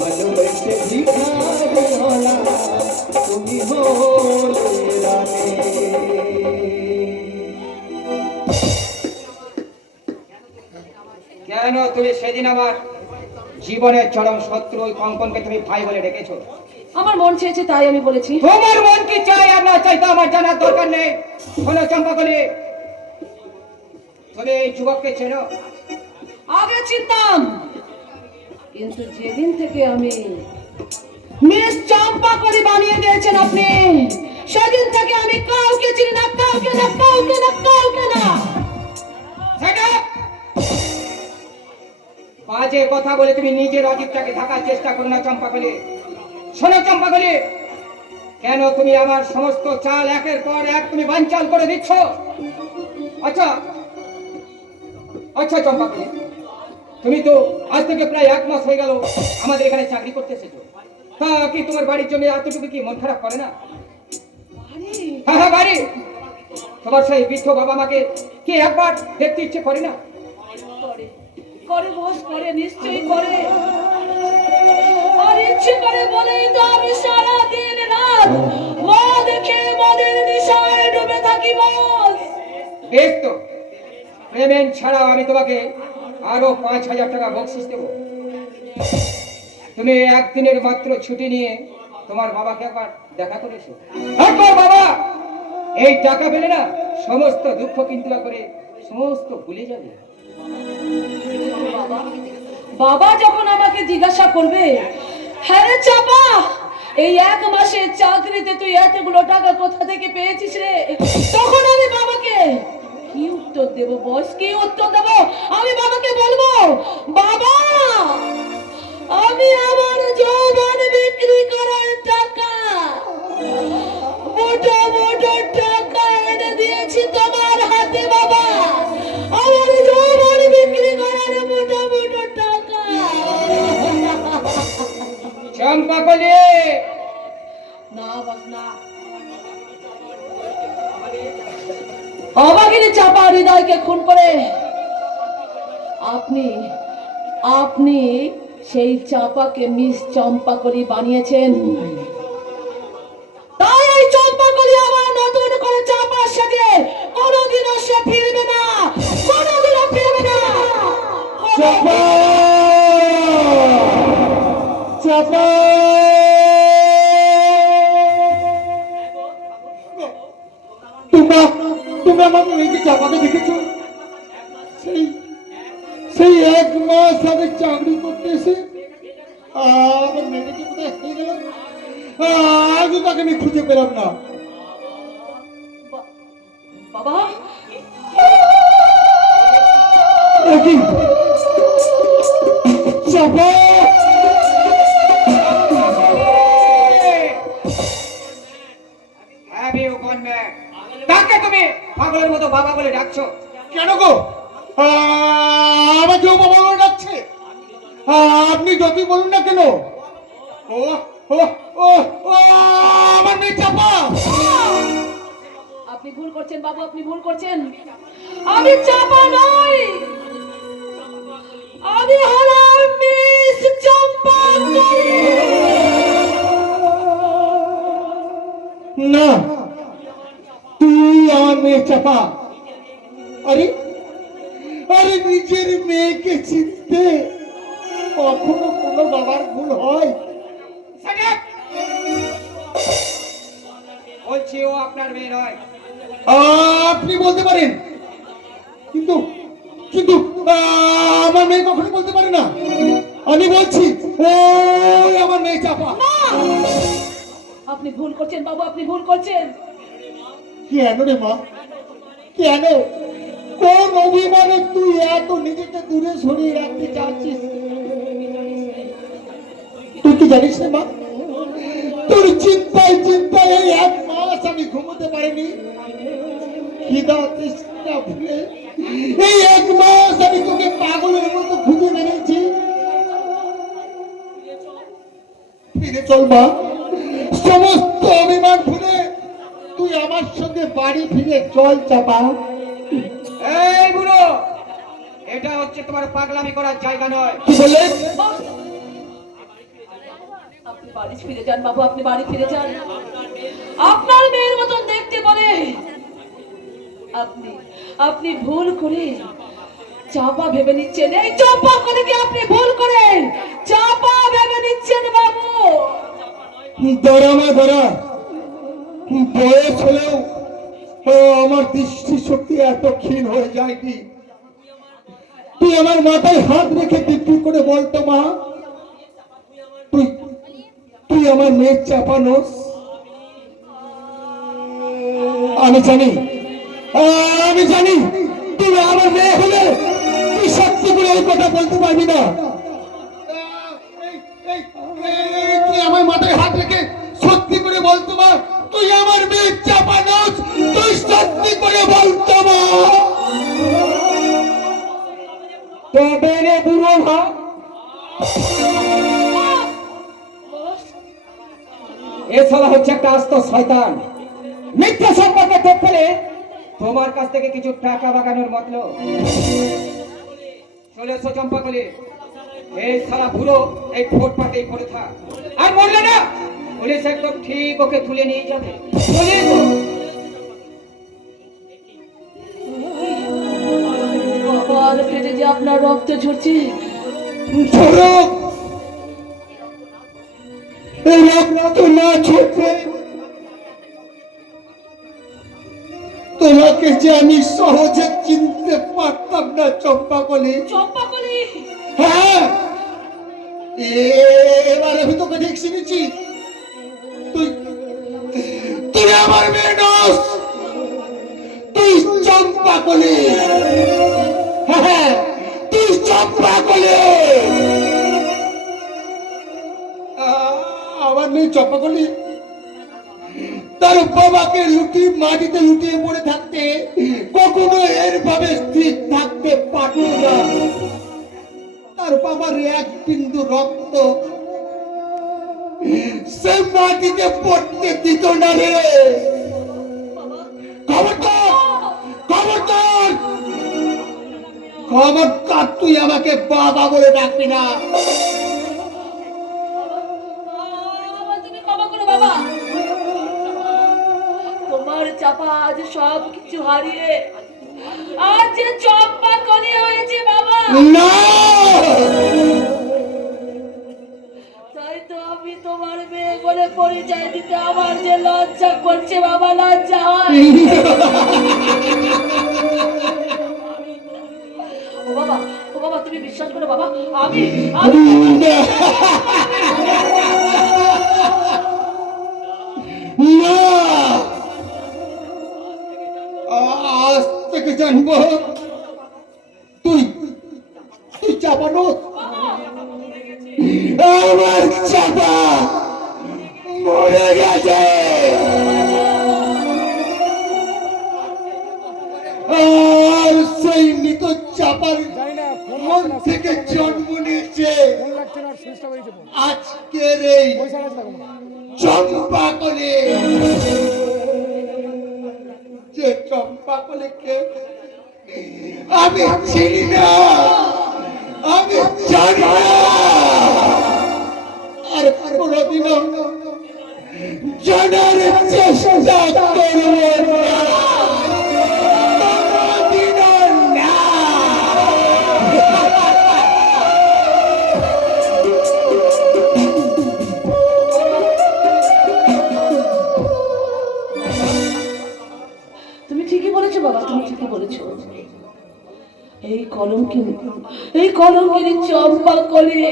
ভালোবেসে ভিখারি হলাম, তুমি হলে রানী। কেন তুমি সেদিন আমার জীবনের চরম শত্রু ওই কঙ্কনকে তুমি ভাই বলে ডেকেছো? আমার মন চেয়েছে তাই আমি বলেছি। তোমার মন কি চাই আর না চাই তা আমার জানার দরকার নেই। শোনো চম্পাকলি, তুমি এই যুবককে চেনো? আগে চিনতাম, কিন্তু যেদিন থেকে আমি মিস চম্পা করে বানিয়ে দিয়েছেন আপনি, সেদিন থেকে আমি কাউকে চিনি না, কাউকে না, কাউকে না, কাউকে না। Shut up! বাজে কথা বলে তুমি নিজের অতীতটাকে ঢাকার চেষ্টা করো না চম্পাকলি। শোনো চম্পাকলি, কেন তুমি আমার সমস্ত চাল একের পর এক তুমি বানচাল করে দিচ্ছ? আচ্ছা আচ্ছা চম্পাকলি, তুমি তো আজ থেকে প্রায় 1 মাস হয়ে গেল আমাদের এখানে চাকরি করতে এসেছো। তা কি তোমার বাড়ির জন্য এতটুকু কি মন খারাপ করে না? হ্যাঁ হ্যাঁ, বাড়ি। তোমার সেই বৃদ্ধ বাবা মাকে কি একবার দেখতে ইচ্ছে করে না? করে করে বস করে, নিশ্চয়ই করে। আর ইচ্ছে করে বলেই তো আমি সারা দিন রাত মদ খেয়ে মদের নেশায় ডুবে থাকি বস। বেশ তো, পেমেন্ট ছাড়াও আমি তোমাকে আরো 5,000 টাকা বকশিস দেবো। তুমি একদিনের মাত্র ছুটি নিয়ে তোমার বাবাকে একবার দেখা করে এসো। একবার বাবা এই টাকা পেলে না সমস্ত দুঃখ কিন্তু করে সমস্ত ভুলে যাবে। বাবা যখন আমাকে জিজ্ঞাসা করবে, হ্যাঁ রে চাপা, এই 1 মাসের চাকরিতে তুই এতগুলো টাকা কোথা থেকে পেয়েছিস রে, তখন আমি বাবাকে কি উত্তর দেব বস, কি উত্তর দেব? আমি বাবাকে বলবো, বাবা আমি আমার যৌবন বিক্রি করার টাকা, মোটা মোটা টাকা এনে দিয়েছি তোমার হাতে বাবা, আমার যৌবন বিক্রি করার মোটা মোটা টাকা। চম্পাকলি, না বাস না, অবাগিনী চাপা হৃদয়কে খুন করে আপনি আপনি সেই চাপাকে মিস চম্পাকলি বানিয়েছেন। তাই এই চম্পাকলি আবার নতুন করে চাপা সাজে কোনোদিনও সে ফিরবে না, কোনোদিনও ফিরবে না। চাপা চাপা তোমরা তোমরা আমার মেয়েকে চাপাকে দেখেছো? সেই সেই 1 মাস আগে চাকরি করতে এসে আমার মেয়েটা যে কোথায় হয়ে গেল, আজও তাকে আমি খুঁজে পেলাম না। বাবা একই চাপা তাকে তুমি পাগলের মতো বাবা বলে ডাকছো কেন গো? আমাকেও বাবা বলে ডাকছে। আপনি যতই বলুন না কেন, ও ও ও ও আমার মেয়ে চাপা। আপনি ভুল করছেন বাবু, আপনি ভুল করছেন। আমি চাপা নই, আমি হলাম মিস চম্পাকলি। না, তুই আমার মেয়ে চাপা। আরে আরে নিজের মেয়েকে চিনতে কখনো কোনো বাবার ভুল হয়? বলছি ও আপনার মেয়ে নয়। আপনি বলতে পারেন, কিন্তু কিন্তু আমার মেয়ে কখনো বলতে পারে না। আমি বলছি ওই আমার মেয়ে চাপা। আপনি ভুল করছেন বাবু, আপনি ভুল করছেন। কেন রে মা, কেন? কোন অভিমানে তুই এত নিজেকে দূরে সরিয়ে রাখতে চাচ্ছিস? তুই কি জানিস না মা, তোর চিন্তায় চিন্তায় এই 1 মাস আমি ঘুমোতে পারিনি। খিদা তৃষ্ণা ভুলে এই 1 মাস আমি তোকে পাগলের মতো খুঁজে বেরিয়েছি। ফিরে চল মা, সমস্ত অভিমান ভুলে তুই আমার সঙ্গে বাড়ি ফিরে চল চাপা। এই বুড়ো, এটা হচ্ছে তোমার পাগলামি করার জায়গা নয়। কি বললে? আপনি বাড়ি ফিরে যান বাবু, আপনি বাড়ি ফিরে যান। আপনার মেয়ের মতন দেখতে বলে আপনি আপনি ভুল করে চাপা ভেবে নিচ্ছেন। এই চাপা করে কি আপনি ভুল করেন? চাপা ভেবে নিচ্ছেন বাবু। ধরা মা ধরা, বয়স হলেও আমার দৃষ্টি শক্তি এত ক্ষীণ হয়ে যায়নি। তুই আমার মাথায় হাত রেখে বিক্রি করে বলতো মা, তুই তুই আমার মেয়ে চাপানোস? আমি জানি তুই আমার মেয়ে হলে তুই সত্যি করে এই কথা বলতে পারবি না। তুই আমার মাথায় হাত রেখে সত্যি করে বলতো মা, তুই আমার মেয়ে চাপানোস? তুই সত্যি করে বলতো মা। তবে রে বুড়ো মা, এছাড়া হচ্ছে একটা আস্ত শয়তান। মিথ্যা সম্পর্কে ঠোপ ফেলে তোমার কাছ থেকে কিছু টাকা বাগানোর মতলব। চলে এসো চম্পাকলি, এই সারা বুড়ো এই ফুটপাতেই পড়ে থাক। আর মরলে না, পুলিশ একদম ঠিক ওকে তুলে নিয়ে যাবে। চলে এসো। বাবার পেটে যে আপনার রক্ত ঝরছে। ছোড়ো, এই রক্ত না ছোটে তোমাকে যে আমি সহজে চিনতে পারতাম না চম্পাকলি। চম্পাকলি, হ্যাঁ, এবার আমি তোকে ঠিক চিনেছি। তুই তুই আমার মেয়ে নস, তুই চম্পাকলি। হ্যাঁ, তুই চম্পাকলি। আমার মেয়ে চম্পাকলি তার বাবাকে মাটিতে লুটিয়ে পড়ে থাকতে কখনো এর ভাবে স্থির থাকতে পারত না। তার বাবার 1 বিন্দু রক্ত সে মাটিতে পড়তে দিত না রে। খবরদার খবরদার খবরদার তুই আমাকে বাবা বলে ডাকবি না। বাবা, তুমি ক্ষমা করো বাবা। তোমার চাপা আজ সব কিছু হারিয়ে আজ যে চম্পা কলি হয়েছে বাবা। না তাই তো আমি তোমার মেয়ে বলে পরিচয় দিতে আমার যে লজ্জা করছে বাবা, লজ্জা হয়। ও বাবা, ও বাবা, তুমি বিশ্বাস করো বাবা, আমি আমি না আজ থেকে জানবো তুই তুই চাপানো আমার চাপা মরে গেছে। আর সেই মৃত চাপার মন থেকে জন্ম নিয়েছে আজকের এই চম্পা কলে। যে চম্পা কলেকে আমি চিনি না, আমি জানি না, আর কোনদিনও জানার চেষ্টা করব না। কোনদিনও না। তুমি ঠিকই বলেছো বাবা, তুমি ঠিকই বলেছো। এই কলঙ্কিনী চম্পা কলে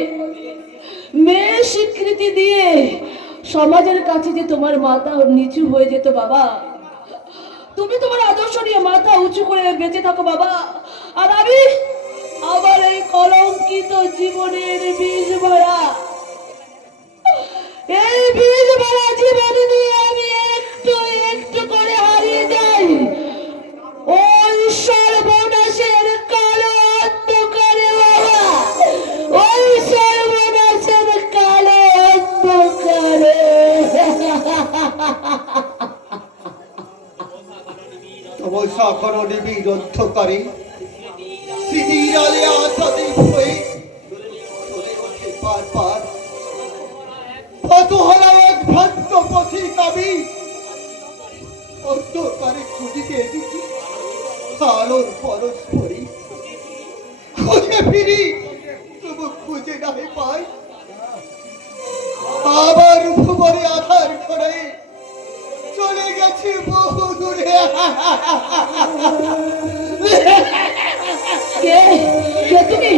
মেয়ে স্বীকৃতি দিয়ে সমাজের কাছে যে তোমার মাথা নিচু হয়ে যেত বাবা, তুমি তোমার আদর্শ নিয়ে মাথা উঁচু করে বেঁচে থাকো বাবা, আর আমি আমার এই কলঙ্কিত জীবনের বীজ ভরা, এই বীজ ভরা জীবন নিয়ে আমি একটু একটু করে হারিয়ে যাই ওই সর্বনাশের কালো অন্ধকারে বাবা, ওই সর্বনাশের কালো অন্ধকারে। তমসা করো নিবিড় অন্ধকারে স্মৃতির আলে আশা দীপ হয়ে চলে ওঠে বারবার পথহারা এক ভ্রান্ত পথিক আমি। অন্ধকারে খুঁজিতে এসেছি আলোর পরস্পরই, খুঁজে ফিরি তবু খুঁজে নাই পাই। আবার ভুবনে আধার করে চলে গেছি বহু দূরে। কে কে তুমি?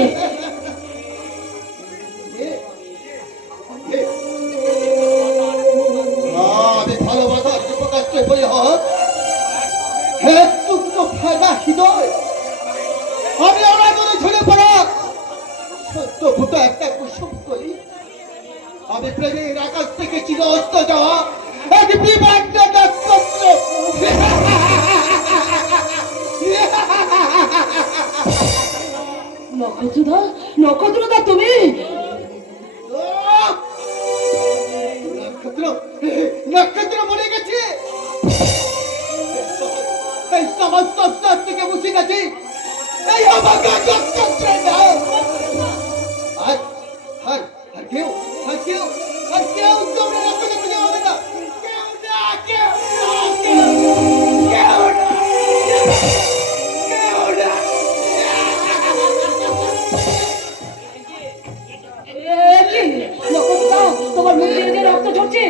আমি ভালোবাসার প্রকাশ্যে বলি হোক হে তুচ্ছ ফায়দা হৃদয়, আমি অনাগরে ঝরে পড়া সত্য ভূত একটা কুসুম করি। আমি প্রেমের আকাশ থেকে চির অস্ত যাওয়া এক বিভাগ্য নক্ষত্র। নক্ষত্রদা, নক্ষত্রদা তুমি? নক্ষত্র নক্ষত্র মরে গেছে, এই সমস্ত স্তর থেকে মুছে গেছে এই অবাকা নক্ষত্রের নাম। আর আর আর কেউ আর কেউ আর কেউ তোমরা নক্ষত্র খুঁজে পাবে না। কেউ না, কেউ না, কেউ কেউ না, কেউ না। এ কি নক্ষত্রদা, তোমার মুখ দিয়ে যে রক্ত ঝরছে?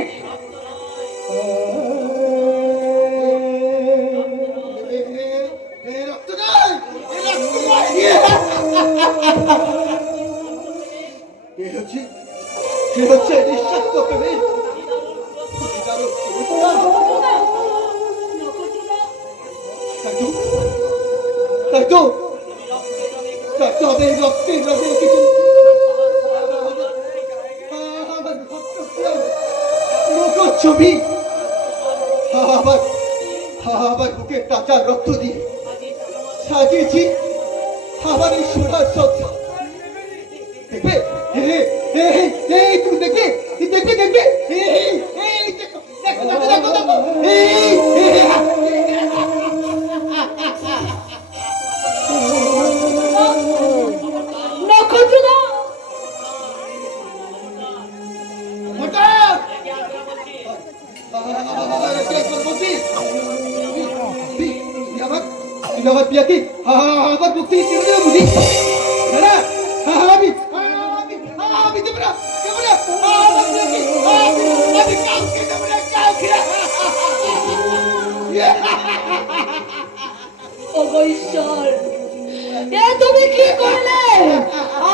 ছবি আবার আবার বুকের তাজা রক্ত দিয়ে সাজিয়েছি আবার এই সোনার সজ্জা। দেখবে এই তুমি দেখবে দেখবে দেখবে এই দেখো দেখো দেখো দেখো এই আমার পিয়াকে আমার বুক থেকে ছেড়ে দেবে বুঝি না না আমি দেবো না আমার পিয়াকে আমি কাউকে দেবো না কাউকে ওগো ঈশ্বর, এ তুমি কি করলে?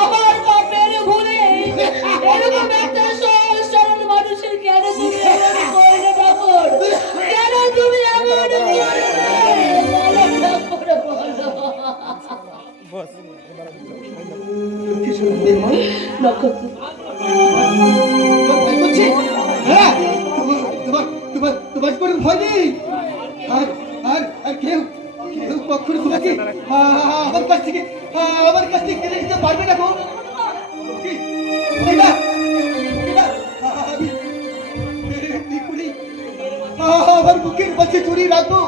আমার বাপের ভুলে এরকম একটা সহজ সরল মানুষের কেন তুমি এমন করলে ঠাকুর? কেন তুমি এমন করলে? বলো ঠাকুর, বলো। নক্ষত্র, হ্যাঁ তোমার কোনো ভয় নেই আর কেউ কখনো তোমাকে আমার কাছ থেকে কেড়ে নিতে পারবে না গো আমার বুকের পাশে চুরিয়ে রাখবো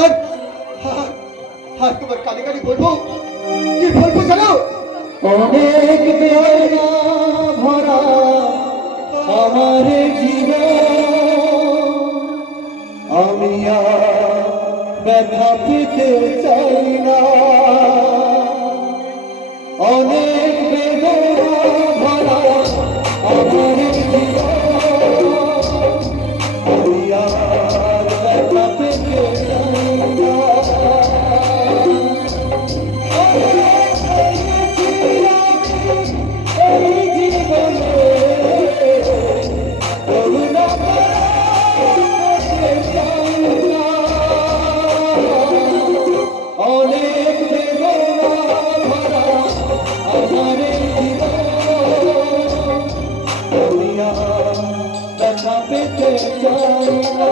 আর তোমার কানে কানে বলবো কি বলবো জানো? অনেক বেদনা ভরা আমার জীবন, আমি আর ব্যথা পেতে চাই না। অনেক বেদনা ভরা আমার জীবন, আমি আর ব্যথা পেতে চাই না। অনেক বেদনা ভরা আমার জীবন, আমি আর ব্যথা পেতে চাই না।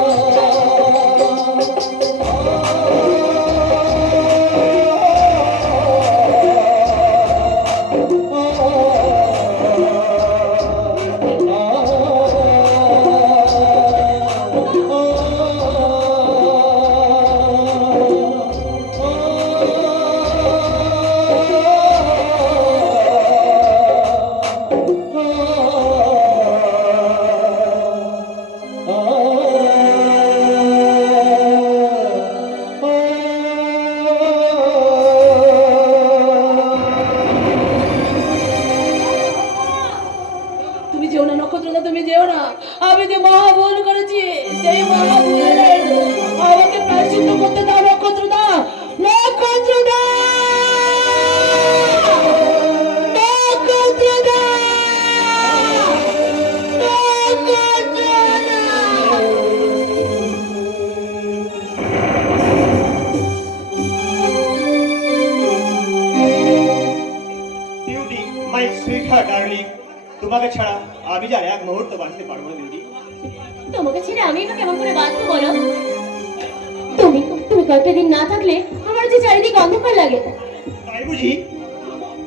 তুমি যেও না নক্ষত্রদা, তুমি যেও না। আমি যে মহা ভুল করেছি, সেই মহা ভুলের আমাকে প্রায়শ্চিত্ত করতে দাও নক্ষত্রদা। নক্ষত্রদা, নক্ষত্রদা, বিউটি মাই সুইটহার্ট ডার্লিং, তোমাকে ছাড়া আমি আর এক মুহূর্ত বাঁচতে পারবো না বিউটি। তোমাকে ছেড়ে আমি বা কেমন করে বাঁচবো বলো? তুমি তুমি কয়েকটা দিন না থাকলে আমার যে চারিদিকে অন্ধকার লাগে। তাই বুঝি?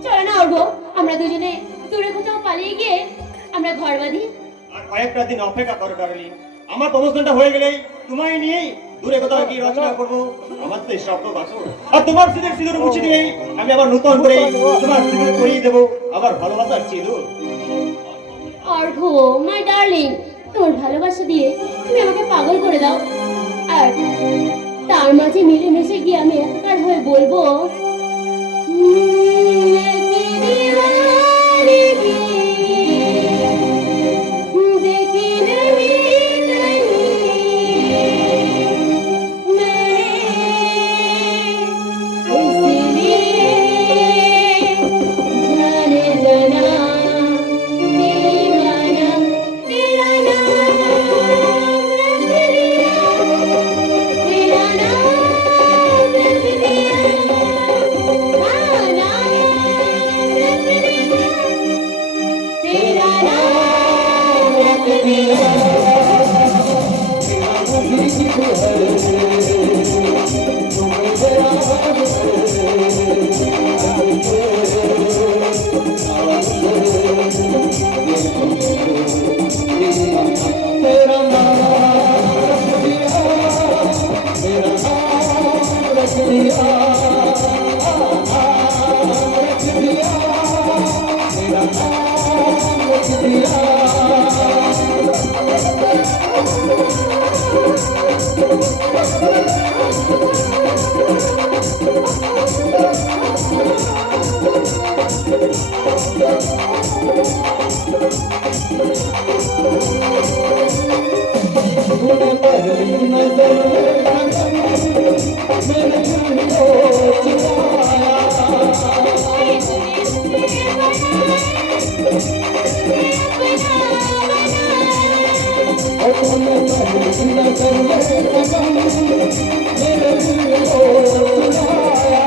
চলো না অর্ঘ, আমরা দুজনে দূরে কোথাও পালিয়ে গিয়ে আমরা ঘর বাঁধি। আর কয়েকটা দিন অপেক্ষা করো ডার্লিং, আমার প্রমোশনটা হয়ে গেলেই তোমায় নিয়েই দূরে কোথাও গিয়ে রচনা করবো আমার তো স্বপ্ন বাসো। আর তোমার সিঁদুর সিঁদুর মুছে দিয়েই আমি আবার নতুন করে তোমার সিঁদুর করিয়ে দেবো আবার ভালোবাসার সিঁদুর। অর্ঘ মাই ডার্লিং, তোর ভালোবাসা দিয়ে তুমি আমাকে পাগল করে দাও, আর তার মাঝে মিলেমিশে গিয়ে আমি একাকার হয়ে বলবো तेरा नाम रख दिया, हाँ नाम तूने पहली नजर मेरे दिल को चुराया और तूने पहली नजर मेरे दिल को चुराया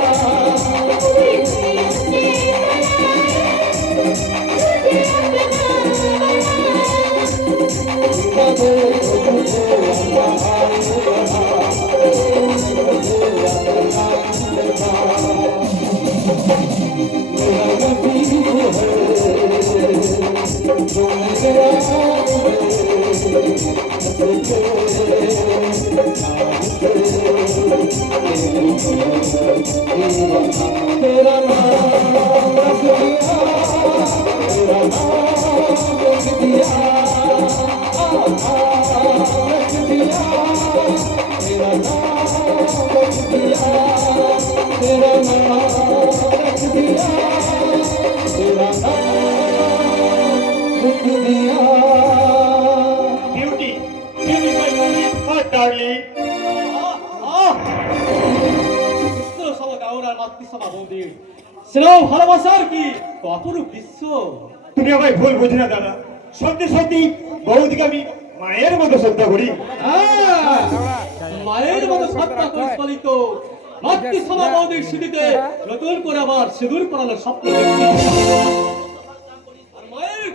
तेरा नाम रख दिया तेरा नाम रख दिया रख दिया तेरा नाम रख दिया तेरा नाम रख दिया तेरा नाम रख दिया beauty beauty my heart darling স্নেহ ভালোবাসার কি অপরূপ দৃশ্য তুমি আমায় ভুল বুঝি না দাদা সত্যি সত্যি বৌদিকে আমি মায়ের মতো শ্রদ্ধা করি মায়ের মতো সত্তা পরিচালিত মাতৃসভা বৌদির স্মৃতিতে নতুন করে আবার সিঁদুর পরানোর স্বপ্ন দেখছি আর মায়ের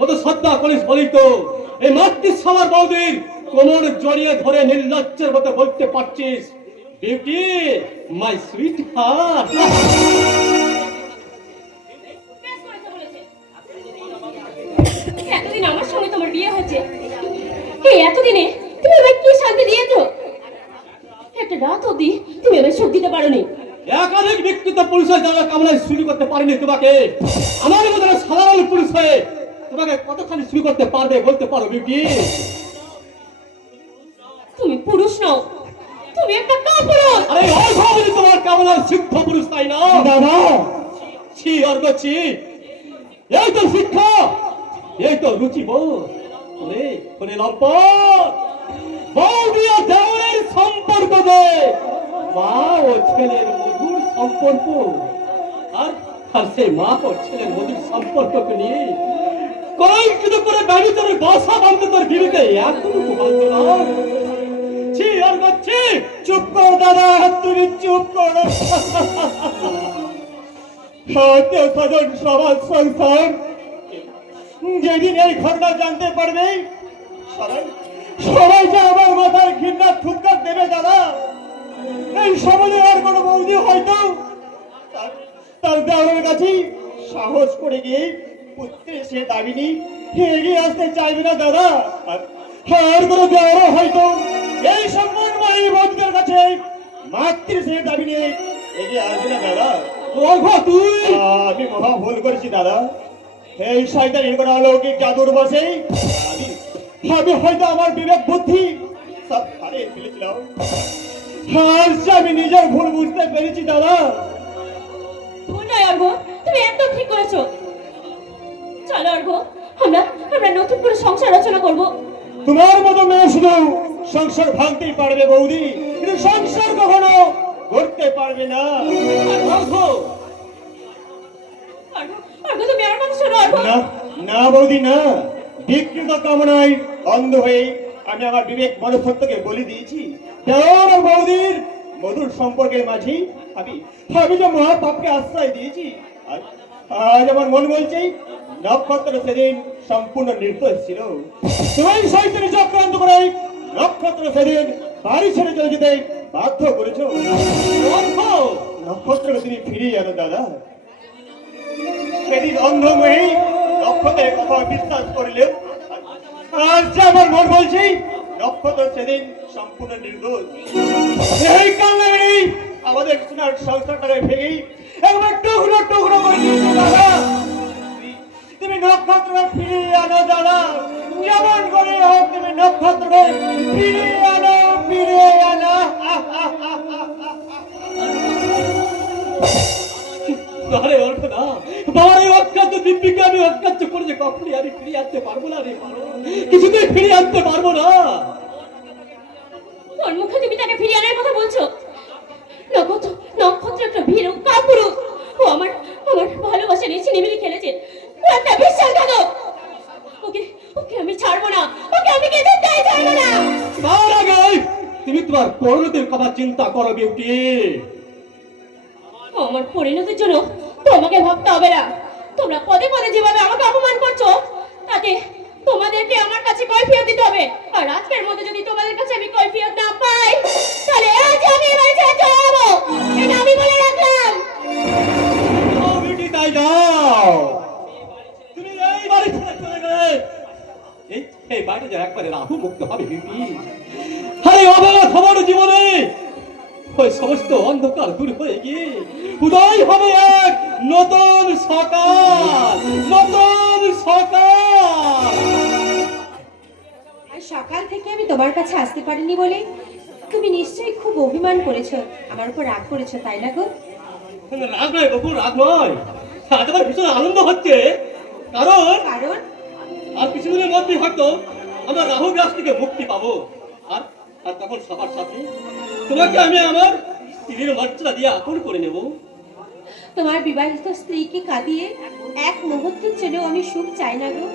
মতো সত্তা পরিচালিত এই মাতৃসভার বৌদির কোমর জড়িয়ে ধরে নির্লজ্জের মতো বলতে পারছিস বিউটি মাই সুইট হার্ট বেশ করেছে বলেছে। এতদিন আমার সঙ্গে তোমার বিয়ে হয়েছে, এই এতদিনে তুমি আমায় কি শান্তি দিয়েছো? একটা রাত অবধি তুমি আমায় সুখ দিতে পারোনি। একাধিক ব্যক্তিত্ব পরিচয় যারা কামনায় শুরু করতে পারেনি তোমাকে আমার মতো সাধারণ পুরুষ হয়ে তোমাকে কতখানি শুরু করতে পারবে বলতে পারো বিউটি তুমি পুরুষ নও, তুমি একটা কাপুরুষ। আরে অর্ঘ বলি তোমার কামনার সিদ্ধ পুরুষ তাই না দাদা ছি অর্ঘ ছি এই তো শিক্ষা এই তো রুচি বউ কোনে লম্পট বউ দিয়ে দেওয়ারের সম্পর্ক যে মা ও ছেলের মধুর সম্পর্ক আর আর সেই মা ও ছেলের মধুর সম্পর্ককে নিয়ে কলঙ্কিত করে ব্যবচারে বাসা বাঁধতে তোর বিরুদ্ধে এখনো ভালো না ছি অর্ঘ ছি চুপ কর দাদা তুমি চুপ করো আত্মীয় স্বজন সমাজ সংসার যেদিন এই ঘটনা জানতে পারবে সবাই সবাই যে আমার মাথায় ঘৃণা ঠুক্কার দেবে দাদা এই সমাজে আর কোনো বৌদি হয়তো তার দেওয়ার কাছে সাহস করে গিয়ে পুত্রের সে দাবিনি এগিয়ে আসতে চাইবে না দাদা আর কোনো দেওয়ারও হয়তো এই সম্মানময়ী বৌদিদের কাছে মাতৃ সে দাবি নিয়ে এগিয়ে আসবে না দাদা অর্ঘ তুই আমি মহা ভুল করেছি দাদা এই শয়তানের কোনো অলৌকিক জাদুর বসে আমি হয়তো আমার বিবেক বুদ্ধি সব হারিয়ে ফেলেছিলাম আর আমি নিজের ভুল বুঝতে পেরেছি দাদা ভুল নয় অর্ঘ, তুমি একদম ঠিক করেছো। চলো অর্ঘ, আমরা নতুন করে সংসার রচনা করব। তোমার মতো মেয়ে শুধু সংসার ভাঙতেই পারবে বৌদি কিন্তু সংসার কখনো করতে পারবে না অর্ঘ অর্ঘ, অর্ঘ তুমি আমার কথা শোনো অর্ঘ। না না বৌদি না বিকৃত কামনায় অন্ধ হয়ে আমি আমার বিবেক মনসত্বকে বলি দিয়েছি দেওর আর বৌদির মধুর সম্পর্কের মাঝে আমি যে মহাপাপকে আশ্রয় দিয়েছি আর আজ আমার মন বলছে নক্ষত্র সেদিন সম্পূর্ণ নির্দোষ ছিল তোমার শয়তানি চক্রান্ত করে নক্ষত্র সেদিন বাড়ি ছেড়ে চলে যেতে বাধ্য করেছো অর্ঘ নক্ষত্রকে তুমি ফিরিয়ে আনো দাদা সেদিন অন্ধ হয়ে নক্ষত্রের কথা বিশ্বাস করলে আর যে আমার মন বলছি নক্ষত্র সেদিন সম্পূর্ণ নির্দোষ এই কারণে আমাদের সোনার সংসারটাকে ভেঙে একবার টুকরো টুকরো করে দিয়েছো দাদা তুমি নক্ষত্রকে ফিরিয়ে আনো দাদা যেমন করে হোক তুমি নক্ষত্রকে ফিরিয়ে আনো ফিরিয়ে আনো আরে অর্ঘ পারবো না, বাবার এই অজ্ঞাত দিব্যিকে আমি অজ্ঞাত করে যে কখনই আমি ফিরিয়ে আনতে পারবো না রে, কিছুতেই ফিরিয়ে আনতে পারবো না। তোর মুখে তুমি তাকে ফিরিয়ে আনার কথা বলছো? নক্ষত্র নক্ষত্র একটা ভীরু কাপুরুষ, ও আমার আমার ভালোবাসা নিয়ে ছিনিমিনি খেলেছে, ও একটা বিশ্বাসঘাতক। ওকে ওকে আমি ছাড়বো না, ওকে আমি কিছুতেই ছাড়বো না। তার আগে তুমি তোমার পরিণতির কথা চিন্তা করো বিউটি। আমার পরিণতির জন্য তোমাকে ভাবতে হবে না। তোমরা পদে পদে যেভাবে আমাকে অপমান করছো, তাতে তোমাদেরকে আমার কাছে কৈফিয়ত দিতে হবে। আর আজকের মধ্যে যদি তোমাদের কাছে আমি কৈফিয়ত না পাই, তাহলে আজ আমি এবারে ছেড়ে চলে যাবো, এটা আমি বলে রাখলাম। যাও বিউটি, তাই যাও। তুমি এই বাড়ি ছেড়ে চলে গেলে এই বাড়িতে যা একবারে রাহু মুক্ত হবে বিউটি। আরে অবগত হবার জীবনে ওই সমস্ত অন্ধকার দূর হয়ে গিয়ে উদয় হবে এক নতুন সকাল, নতুন সকাল। আর সকাল থেকে আমি তোমার কাছে আসতে পারিনি বলে তুমি নিশ্চয়ই খুব অভিমান করেছো, আমার উপর রাগ করেছো, তাই না গো? রাগ নয় বকুল, রাগ নয়, আজ আমার ভীষণ আনন্দ হচ্ছে। কারণ কারণ আর কিছুদিনের মধ্যেই হয়তো আমরা রাহু গ্রাস থেকে মুক্তি পাবো। আর আর তখন সবার সাথে তোমাকে আমি আমার স্ত্রীর মর্যাদা দিয়ে আপন করে নেব। তোমার বিবাহিত স্ত্রীকে কাঁদিয়ে এক মুহূর্তের জন্য আমি সুখ চাই না গো।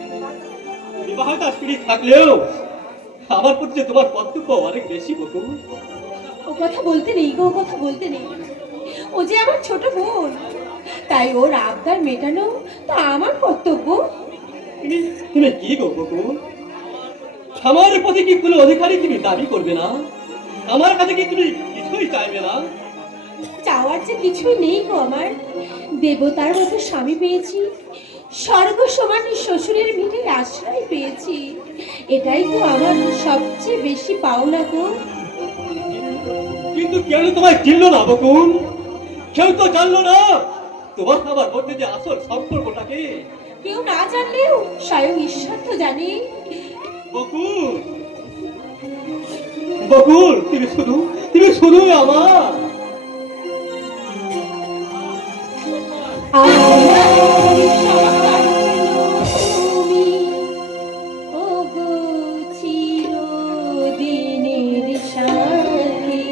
বিবাহিত স্ত্রী থাকলেও আমার প্রতি যে তোমার কর্তব্য অনেক বেশি বকুল। ও কথা বলতে নেই গো, ও কথা বলতে নেই। ও যে আমার ছোট বোন, তাই ওর আবদার মেটানো তা আমার কর্তব্য। তুমি কি গো বকুল, আমার প্রতি কি কোনো অধিকারই তুমি দাবি করবে না? আমার কাছে কি তুমি কিছুই চাইবে না? চাওয়ার যে কিছুই নেই গো আমার। দেবতার মতো স্বামী পেয়েছি, স্বর্গ সমান শ্বশুরের ভিটে আশ্রয় পেয়েছি, এটাই তো আমার সবচেয়ে বেশি পাওনা গো। কিন্তু কেউ তোমায় চিনল না বকুল, কেউ তো জানলো না তোমার আমার মধ্যে যে আসল সম্পর্কটাকে। কেউ না জানলেও স্বয়ং ঈশ্বর তো জানে। বকুল, বকুল, তুমি শুধু আমার। তুমি ওগো চিরদিনের সাথী।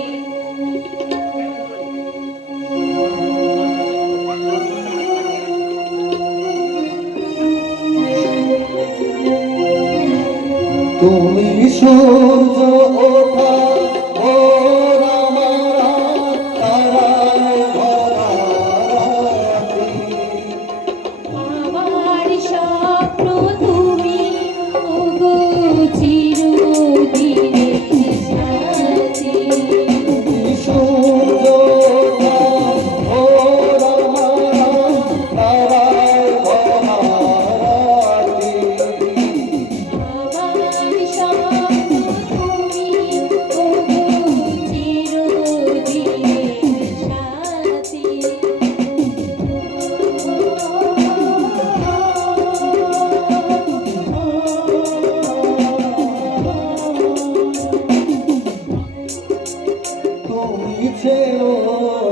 তুমি সূর্য ওঠা ভোর আমার তারায় ভরা রাতি। আমার স্বপ্ন তুমি ওগো চিরদিনের সাথী। তুমি সূর্য ওঠা ভোর আমার তারায় ভরা রাতি। আমার স্বপ্ন তুমি ওগো চিরদিনের সাথী। তুমি ছেড়ো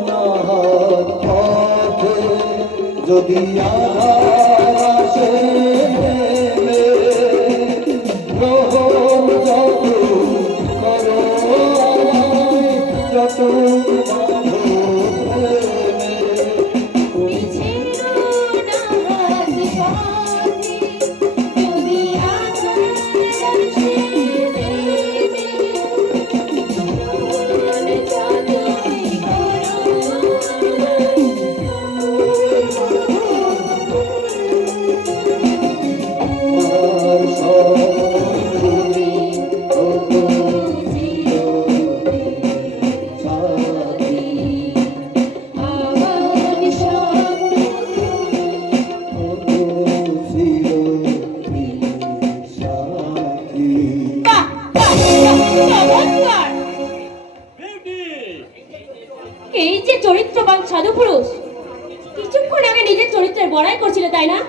না হাত পথে, যদি আধার আসে নেমে, গ্রহণ যত করো আমায়, যত বাঁধো প্রেমে। তুমি ছেড়ো না হাত পথে, যদি আধার আসে নেমে, গ্রহণ যতই করো আর সব তুমি ওগো সাথী। আমার স্বপ্ন ওগো চিরদিনের সাথী। বাহ, বাহ, বাহ, চমৎকার! বিউটি, এই যে চরিত্রবান সাধু পুরুষ, কিছুক্ষণ আগে নিজের চরিত্রের বড়াই করছিল, তাই না?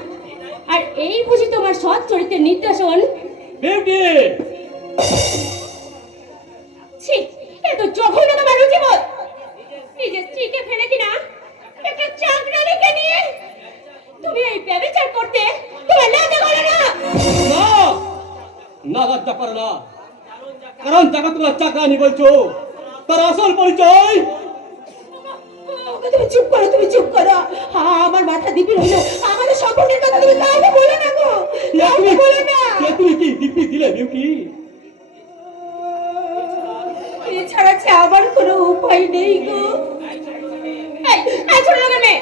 আর এই বুঝি তোমার সৎ চরিত্রের নির্দেশন? বিউটি, ছি, এ তো জঘন্য তোমার রুচিবোধ। নিজের স্ত্রীকে ফেলে কিনা একটা চাকরানিকে নিয়ে না লজ্জা করো না, কারণ যাকে তোমরা চাকরানি বলছো তার আসল পরিচয়। তুমি চুপ করো, তুমি চুপ করো। আমার মাথা দিবি হলো, আমাদের সম্পর্কের কথা তুমি কাউকে বলো না গো, কাউকে বলো না। তুমি কি দিব্যি দিলে কি? এছাড়া যে আমার কোনো উপায় নেই গো। এই ছোট লোকের মেয়ে,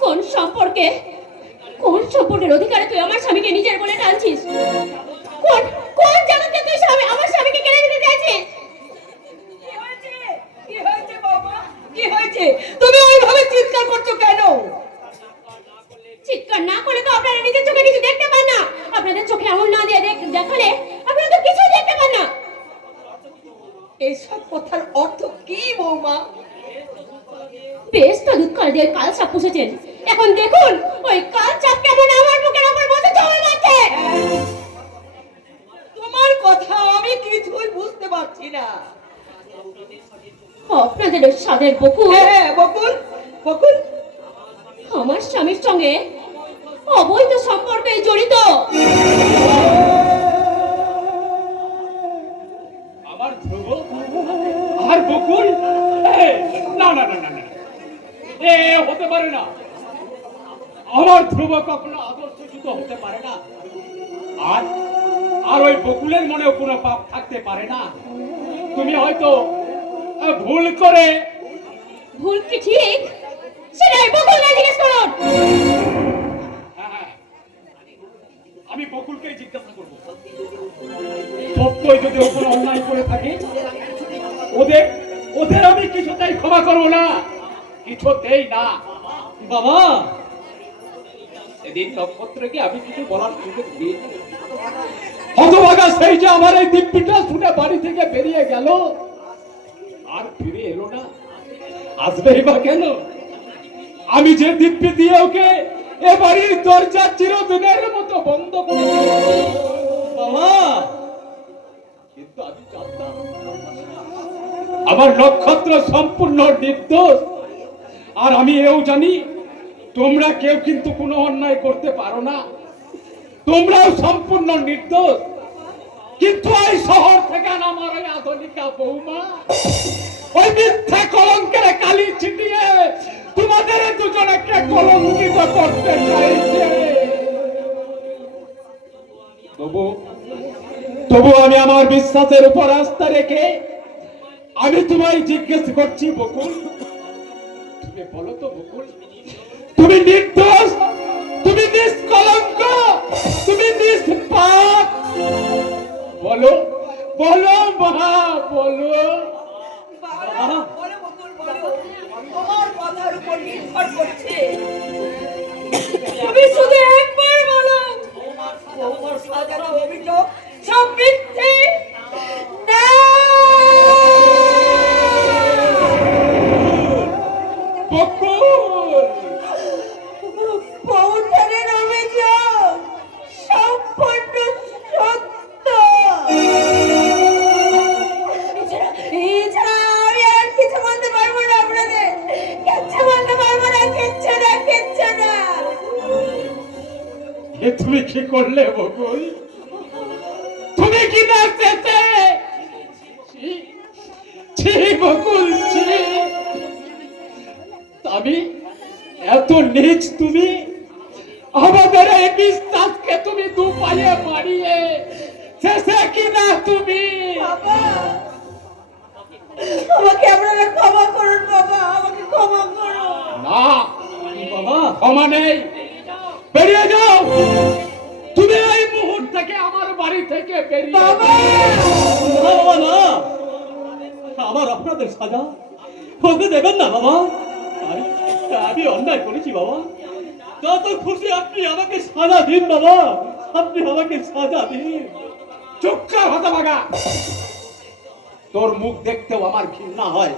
কোন সম্পর্কের অধিকারে তুই আমার স্বামীকে নিজের বলে টানছিস? কোন কোন জায়গাতে তুই আমার স্বামীকে কেড়ে নিতে চাইছিস? কি হয়েছে বাবা, কি হয়েছে? তুমি ওইভাবে চিৎকার করছো কেন? চিৎকার না করলে তো আপনারা নিজের চোখে কিছু দেখতে পান না। আপনাদের চোখে আঙুল না দিয়ে দেখালে আপনারা তো কিছুই দেখতে পান না। এইসব কথার অর্থ কি বৌমা? বেশ তো দুধ করে দিয়ে কাল সাপ পুষেছেন, এখন দেখুন ওই কাল চাপ কেমন আমার বুকের উপর বসে চড় মারছে। তোমার কথা আমি কিছুই বুঝতে পারছি না। আপনাদের ওই সাদের বকুল, হ্যাঁ বকুল, বকুল আমার স্বামীর সঙ্গে অবৈধ সম্পর্কে জড়িত। আমার ধ্রুব আর বকুল? না না না না না, এ হতে পারে না। আমার ধ্রুব কখনো আদর্শচ্যুত হতে পারে না, আর আর ওই বকুলের মনেও কোনো পাপ থাকতে পারে না। তুমি হয়তো ভুল করে। ভুল কি ঠিক সেটাই বকুল না জিজ্ঞেস করুন। হ্যাঁ, আমি বকুলকে জিজ্ঞাসা করবো, সত্যই যদি ও কোনো অন্যায় করে থাকে ওদের ওদের আমি কিছুতেই ক্ষমা করবো না, কিছুতেই না। বাবা, সেদিন নক্ষত্রকে আমি কিছু বলার সুযোগ দিয়েছি। হতভাগা সেই যে আমার এই দিব্যিটা শুনে বাড়ি থেকে বেরিয়ে গেল, আর ফিরে এলো না। আসবেই বা কেন? আমি যে দিব্যি দিয়ে ওকে এ বাড়ির দরজা চিরদিনের মতো বন্ধ করে দিয়েছি। বাবা, কিন্তু আমি জানতাম আমার নক্ষত্র সম্পূর্ণ নির্দোষ, আর আমি এও জানি তোমরা কেউ কিন্তু কোনো অন্যায় করতে পারো না, তোমরাও সম্পূর্ণ নির্দোষ। কিন্তু এই শহর থেকে আমার ওই আধুনিকা বৌমা ওই মিথ্যা কলঙ্কের কালি ছিটিয়ে তোমাদের দুজনকে কলঙ্কিত করতে চাইছে। তবু আমি আমার বিশ্বাসের উপর আস্থা রেখে আমি তোমায় জিজ্ঞেস করছি বকুল, তুমি বলো তো বকুল, তুমি নির্দোষ, তুমি নিষ্কলঙ্ক, তুমি নিষ্পাপ? বলো বলো মা, বলো। বলো বকুল, বলো। তোমার কথার উপর নির্ভর করছে। তুমি শুধু একবার বলো, তোমার সাজানো অভিযোগ সব মিথ্যে। না, বকুল, বৌঠানের অভিযোগ সম্পূর্ণ সত্য। এছাড়া আমি আর কিছু বলতে পারবো না আপনাদের, কিচ্ছু বলতে পারবো না, কিচ্ছু না, কিচ্ছু না। এ তুমি কি করলে বকুল? তুমি কি না চেতে? ছি বকুল, ছি। আমি এত নীচ তুমি? আমাদের এই বিশ্বাসকে তুমি দু পায়ে মারিয়ে শেষে কি না তুমি? বাবা, আমাকে আপনারা ক্ষমা করুন বাবা, আমাকে ক্ষমা করুন। না বাবা, ক্ষমা নেই, বেরিয়ে যাও তুমি এই মুহূর্ত থেকে, আমার বাড়ি থেকে বেরিয়ে বাবা! বাবা না, আমার আপনাদের সাজা হতে দেবেন না বাবা। আমি অন্যায় করেছি বাবা, যত খুশি আপনি আমাকে সাজা দিন বাবা, আপনি আমাকে সাজা দিন। চুপ কর হতভাগা, তোর মুখ দেখতেও আমার ঘৃণা হয়।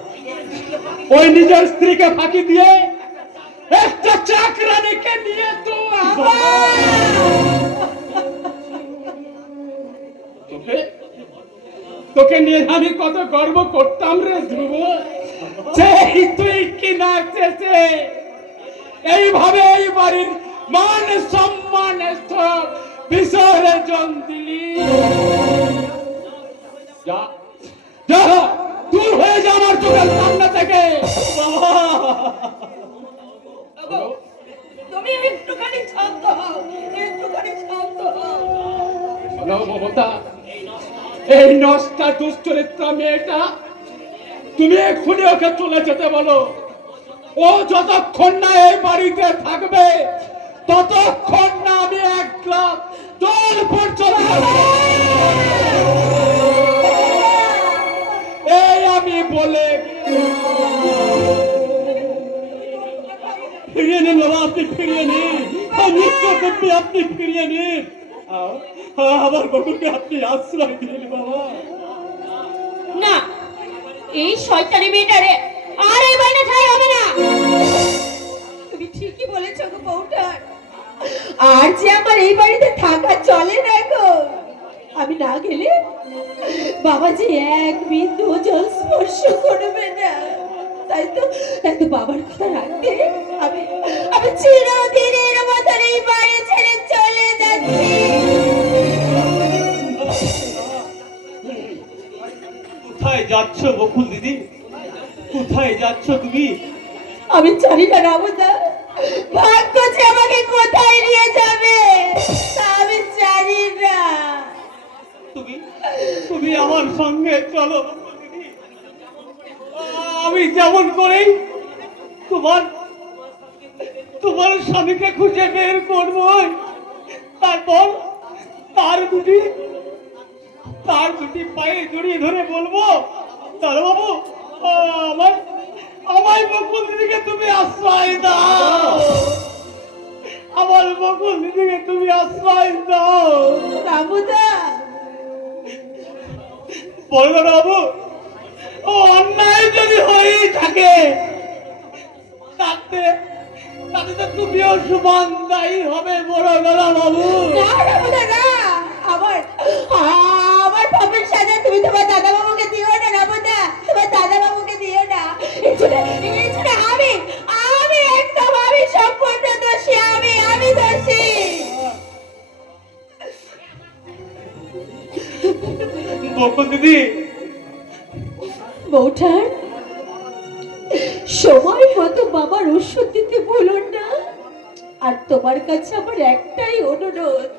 ওই নিজের স্ত্রীকে ফাঁকি দিয়ে একটা চাকরানিকে নিয়ে তোকে নিয়ে আমি কত গর্ব করতাম রে ধ্রুব। সেই তুই কি না চেয়েছে এইভাবে এই বাড়ির মান সম্মান বিসর্জন দিলি। যা যা, দূর হয়ে যা আমার চোখের সামনে থেকে। তুমি একটুখানি শান্ত হও, একটুখানি শান্ত হও। শোনো মমতা, এই নষ্টা দুশ্চরিত্র মেয়েটা, তুমি এক্ষুনি ওকে চলে যেতে বলো। ও যতক্ষণ না এই বাড়িতে থাকবে ততক্ষণ না আমি এক গ্লাস জল পর্যন্ত এই আমি বলে ফিরিয়ে নিন বাবা, আপনি ফিরিয়ে নিন। আপনি ফিরিয়ে নিন। আমার বকুলকে আপনি আশ্রয় দিন বাবা। না, এই শয়তানি মেয়েটারে আর এই বাড়িতে ঠাঁই হবে না। তুমি ঠিকই বলেছো গো বউঠান, আর যে আমার এই বাড়িতে থাকা চলে না গো। আমি না গেলে বাবা যে এক বিন্দু জল স্পর্শ করবে না। তাই তো বাবার কথা রাখতে আমি আমি চিরদিনের মতন এই বাড়ি ছেড়ে চলে যাচ্ছি। কোথায় যাচ্ছ বকুল দিদি? কোথায় যাচ্ছ তুমি? আমি জানি না রামদা, ভাগ্য যে আমাকে কোথায় নিয়ে যাবে তা আমি জানি না। তুমি তুমি আমার সঙ্গে চলো বকুল দিদি। আমি যেমন করেই তোমার তোমার স্বামীকে খুঁজে বের করবো, তারপর তার দুটি পায়ে জড়িয়ে ধরে বলবো, দাদা বাবু, আমার বকুল দিদিকে তুমি আশ্রয় দাও। আমার বকুল দিদিকে তুমি আশ্রয় দাও। রামদা, বলো দাদা বাবু, ও অন্যায় যদি হয়েই থাকে তাতে তো তুমিও সমান দায়ী হবে বড় দাদা বাবু। না রামদা না, আমার পাপের সাজা তুমি তোমার দাদা বাবুকে দিও না রামদা, তোমার দাদা বাবুকে দিও না। এই জন্য আমি একদম আমি সম্পূর্ণ দোষী, আমি দোষী। বকুল দিদি, বউঠান, সময় মতো বাবার ওষুধ দিতে বলুন না। আর তোমার কাছে আমার একটাই অনুরোধ,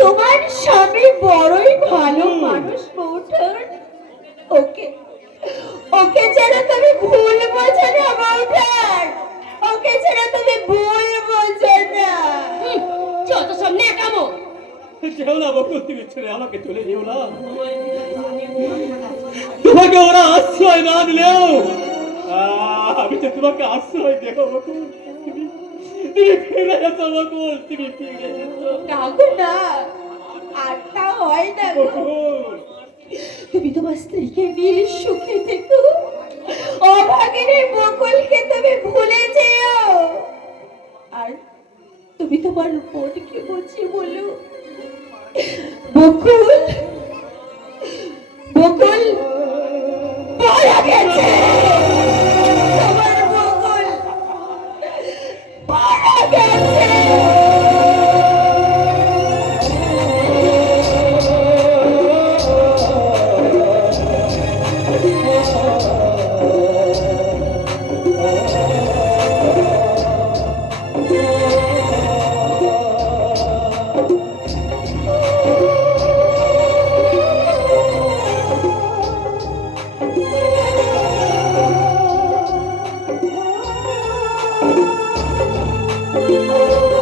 তোমার স্বামী বড়ই ভালো মানুষ বউঠান, ওকে যেন তুমি ভুল বোঝো না বউঠান, ওকে যেন তুমি ভুল বোঝো না। যত সব ন্যাকামো। যেও না বকুল দিদি, ছেড়ে আমাকে চলে যেও না। তোমাকে ওরা আশ্রয় না দিলেও আমি তো তোমাকে আশ্রয় দেবো বকুল। তুমি ফিরে এসো বকুল, তুমি ফিরে এসো। না গো না, আর তা হয় না গো। বকুল, তুমি তোমার স্ত্রীকে নিয়ে সুখে থেকো, অভাগিনী বকুলকে তুমি ভুলে যেও। আর তুমি তোমার বোনকে বুঝিয়ে বলো, বকুল মারা গেছে, তোমার বকুল মারা গেছে। Oh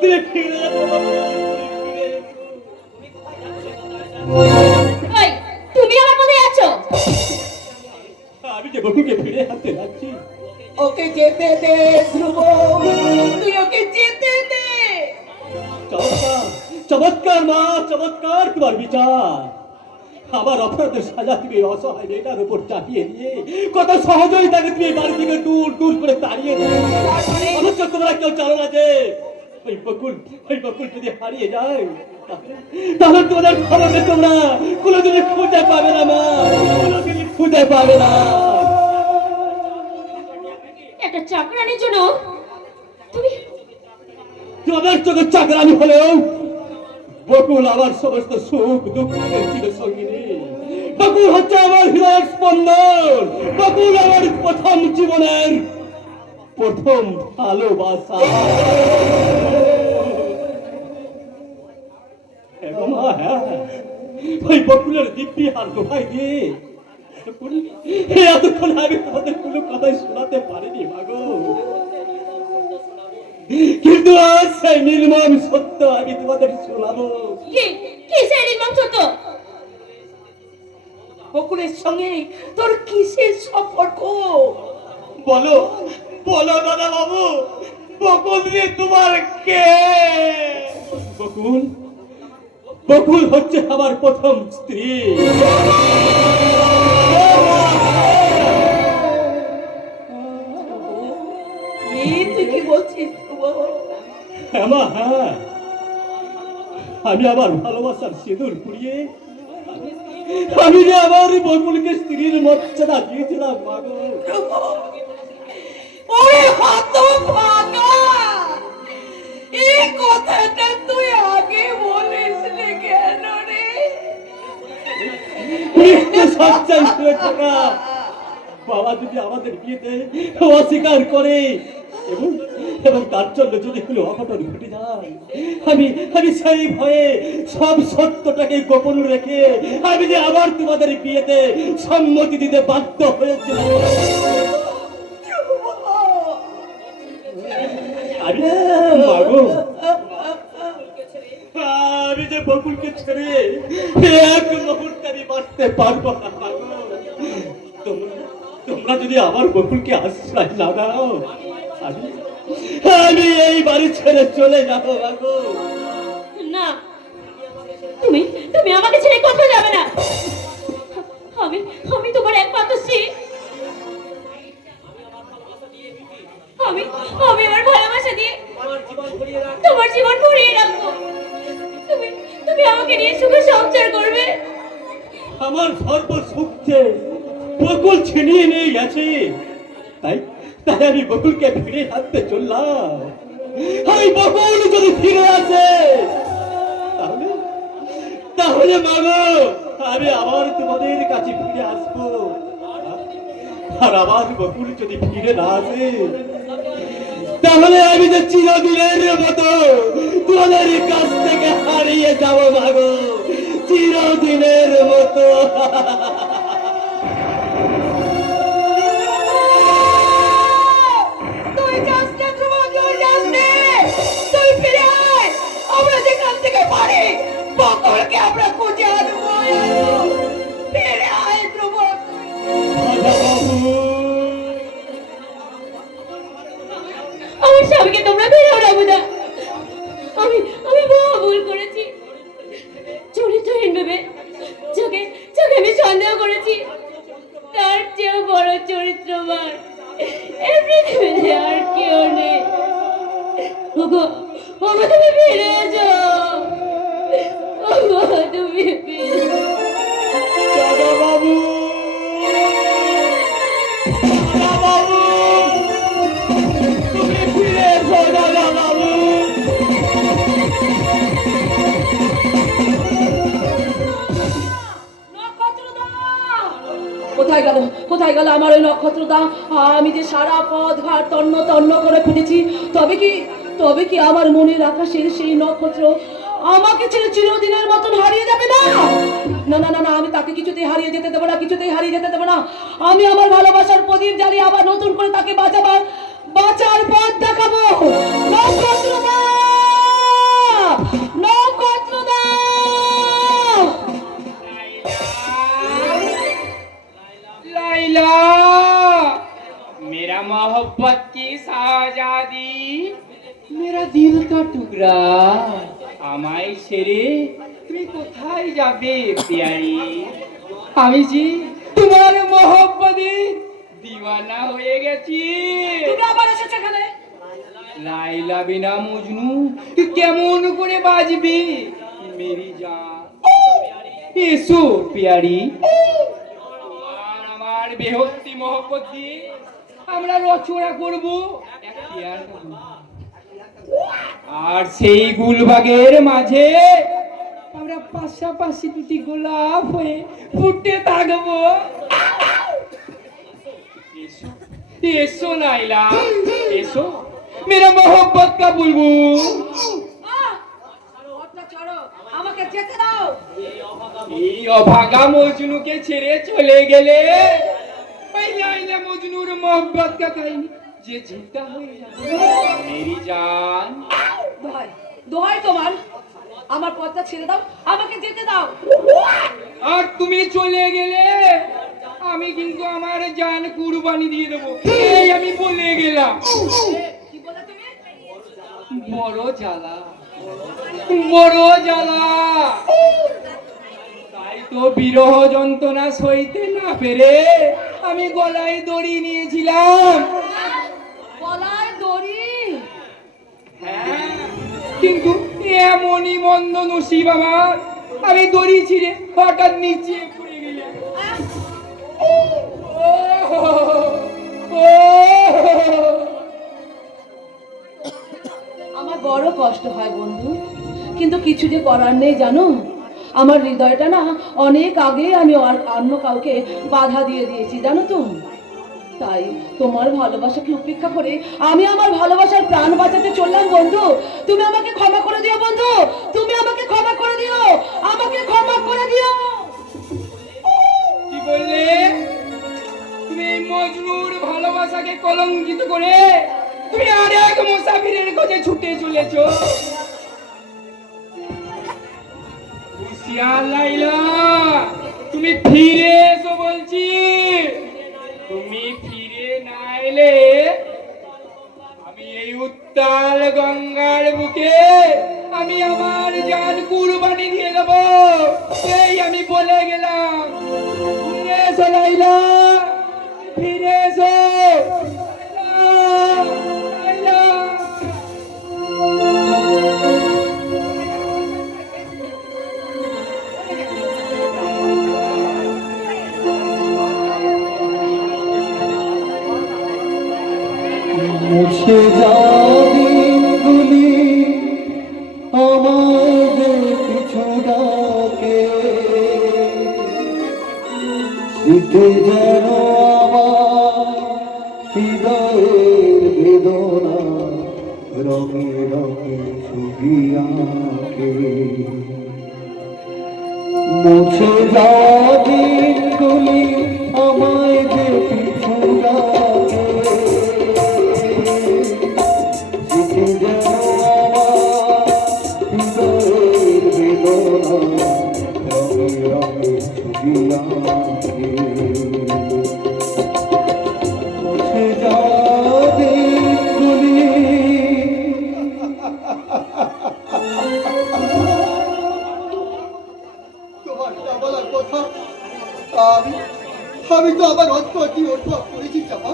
তুমি ফিরে এসো বকুল, ফিরে এসো। ওই তুমি আমার কোথায় আছো? আমি যে বকুলকে ফিরে আনতে যাচ্ছি। ওকে যেতে দে ধ্রুব, তুই ওকে যেতে দে। চমৎকার চমৎকার মা, চমৎকার তোমার বিচার। আমার অপরাধের সাজা তুমি অসহায় মেয়েটার উপর চাপিয়ে দিয়ে কত সহজেই তাকে তুমি বাড়ি থেকে দূর দূর করে তাড়িয়ে দিলে। অথচ তোমরা কেউ জানো না যে ওই বকুল যদি হারিয়ে যায় তাহলে তোমাদের খবরকে তোমরা কোনোদিনই খুঁজে পাবে না মা, কোনোদিনই খুঁজে পাবে না। একটা চাকরানির জন্য তুমি তোমাদের চোখে চাকরানি হলেও বকুল আমার সমস্ত সুখ দুঃখের চিরসঙ্গিনী। বকুল হচ্ছে আমার হৃদয়ের স্পন্দন। বকুল আমার প্রথম জীবনের প্রথম ভালোবাসা। হ্যাঁ মা, হ্যাঁ, ওই বকুলের দিব্যি আর দোহাই দিয়ে এতক্ষণ আমি তোমাদের কোনো কথাই শোনাতে পারিনি মাগো, কিন্তু আজ সেই নির্মম সত্য আমি তোমাদের শোনাবো। কি সেই নির্মম সত্য? বকুলের সঙ্গে তোর কিসের সম্পর্ক? বলো বলো দাদা বাবু, বকুল দিয়ে তোমার কে? বকুল বকুল হচ্ছে আমার প্রথম স্ত্রী। তুই কি বলছিস ধ্রুব? হ্যাঁ মা, হ্যাঁ, আমি আমার ভালোবাসার সিঁদুর পুড়িয়ে আমি যে আমার বকুলকে স্ত্রীর মর্যাদা দিয়েছিলাম মাগো। ওরে হতভাগা, এই কথাটা তুই আগে বলিস নি কেন রে? একটু সচ্চাই হয়েছে না। বাবা যদি আমাদের বিয়েতে অস্বীকার করে এবং তার জন্য যদি কোনো অঘটন ঘটে যায়, আমি সেই ভয়ে সব সত্যটাকে গোপন রেখে আমি যে আবার তোমাদের বিয়েতে সম্মতি দিতে বাধ্য হয়েছিলাম। আমি যে বকুলকে ছেড়ে এক মুহূর্তে আমি বাঁচতে পারবো না মাগো। তোমরা যদি আমার বকুলকে আশ্রয় না দাও, আমি এই বাড়ি ছেড়ে চলে যাবো মাগো। না, তুমি তুমি আমাকে ছেড়ে কোথাও যাবে না। আমি তোমার একমাত্র স্ত্রী। আমি আমার ভালোবাসা দিয়ে তোমার জীবন ভরিয়ে রাখবো। তুমি আমাকে নিয়ে সুখে সংসার করবে। আমার সর্ব সুখছে বকুল ছিনিয়ে নিয়ে গেছে, তাই আমি বকুলকে ফিরে আনতে চললাম। এই বকুল যদি ফিরে আসে তাহলে মাগো আমি আবার তোমাদের কাছে ফিরে আসবো। আর আবার বকুল যদি ফিরে না আসে তাহলে আমি যে চিরদিনের মতো তোমাদের কাছ থেকে হারিয়ে যাবো মাগো, চিরদিনের মতো। তুই যাস না ধ্রুব, তুই যাস না, তুই ফিরে আয়। আমরা যেখান থেকে পারি বকুলকে আমরা খুঁজে আনবো। ফিরে আয় ধ্রুব। আমার স্বামীকে তোমরা ফিরেও রাখো না। আমি বড় ভুল করেছি। চরিত্রহীন ভেবে চোখে আমি সন্দেহ করেছি। তার চেয়েও বড় চরিত্রবান এই পৃথিবীতে আর কেউ নেই। ওগো তুমি ফিরে এসো। ওগো তুমি ফিরে দাদা বাবু, দাদা বাবু, তুমি ফিরে এসো দাদা বাবু। কোথায় গেল আমার ওই নক্ষত্রদা? আমি যে সারা পথ ঘাট তন্ন তন্ন করে খুঁজেছি, তবে কি আমার মনের আকাশের সেই নক্ষত্র আমাকে ছেড়ে চিরদিনের মতন হারিয়ে যাবে না? না না না না, আমি তাকে কিছুতেই হারিয়ে যেতে দেবো না, কিছুতেই হারিয়ে যেতে দেবো না। আমি আমার ভালোবাসার প্রদীপ জ্বালিয়ে আবার নতুন করে তাকে বাঁচার পথ দেখাবো। নক্ষত্রদা! আমায় ছেড়ে তুমি কোথায় যাবে পিয়ারি? আমি যে তোমার মোহব্বতে দিওয়ানা হয়ে গেছি। তুমি আবার এসেছো এখানে? লাইলা বিনা মজনু তুই কেমন করে বাজবি মেরি জান? এসো পিয়ারি, আর আমার বেহস্তি মোহব্বত দিয়ে আমরা রচনা করব এক পিয়ার গান। আর সেই গুলবাগের মাঝে আমরা পাশাপাশি দুটি গোলাপ হয়ে ফুটে থাকবো। এসো এসো লাইলা, এসো মেরা মোহব্বত কা বুলবুল। পথটা ছাড়ো, আমাকে যেতে দাও। এই অভাগা মজনুকে ছেড়ে চলে গেলে ওই লাইলা মজনুর মোহব্বত কা কাহিনী যে জিন্দা হয়ে যাবে মেরি জান। দোহাই দোহাই তোমার, আমার পথটা ছেড়ে দাও, আমাকে যেতে দাও। আর তুমি চলে গেলে আমি কিন্তু আমার জান কুরবানি দিয়ে দেবো, এই আমি বলে গেলাম। কি বলে তুমি? বড় জ্বালা, বড় জ্বালা। তাই তো বিরহ যন্ত্রণা সইতে না পেরে আমি গলায় দড়ি নিয়েছিলাম। গলায় দড়ি? হ্যাঁ, কিন্তু এমনই মন্দ নসিব আমার, আমি দড়ি ছিঁড়ে হঠাৎ নিচে পড়ে গেলাম। আমার বড় কষ্ট হয় বন্ধু, কিন্তু কিছু যে করার নেই জানো। আমার হৃদয়টা না অনেক আগে আমি আর অন্য কাউকে বাধা দিয়ে দিয়েছি জানো তো। তাই তোমার ভালোবাসাকে উপেক্ষা করে আমি আমার ভালোবাসার প্রাণ বাঁচাতে চললাম বন্ধু। তুমি আমাকে ক্ষমা করে দিও বন্ধু, তুমি আমাকে ক্ষমা করে দিও, আমাকে ক্ষমা করে দিও। কি বললে তুমি? মজনুর ভালোবাসাকে কলঙ্কিত করে তুমি আরেক মুসাফিরের খোঁজে ছুটে চলেছো। হুঁশিয়ার লাইলা, তুমি ফিরে এসো বলছি। তুমি ফিরে না এলে আমি এই উত্তাল গঙ্গার বুকে আমি আমার জান কুরবানি দিয়ে দেবো, এই আমি বলে গেলাম। ফিরে এসো লাইলা, ফিরে এসো লাইলা। মুছে দিনগুলি আমাদের পিছু ডাকে, স্মৃতি যেন আমার হৃদয়ের বেদনা রঙে রঙে ছবি আঁকে। মুছে যাওয়া দিনগুলি আমায় যে পিছু ডাকে, স্মৃতি যেন আমার হৃদয়ের বেদনা রঙে রঙে ছবি আঁকে। মুছে যাওয়া দিনগুলি তোমার যা বলার কথা আমি তো আবার অত্যতি অনুভব করেছি চাপা।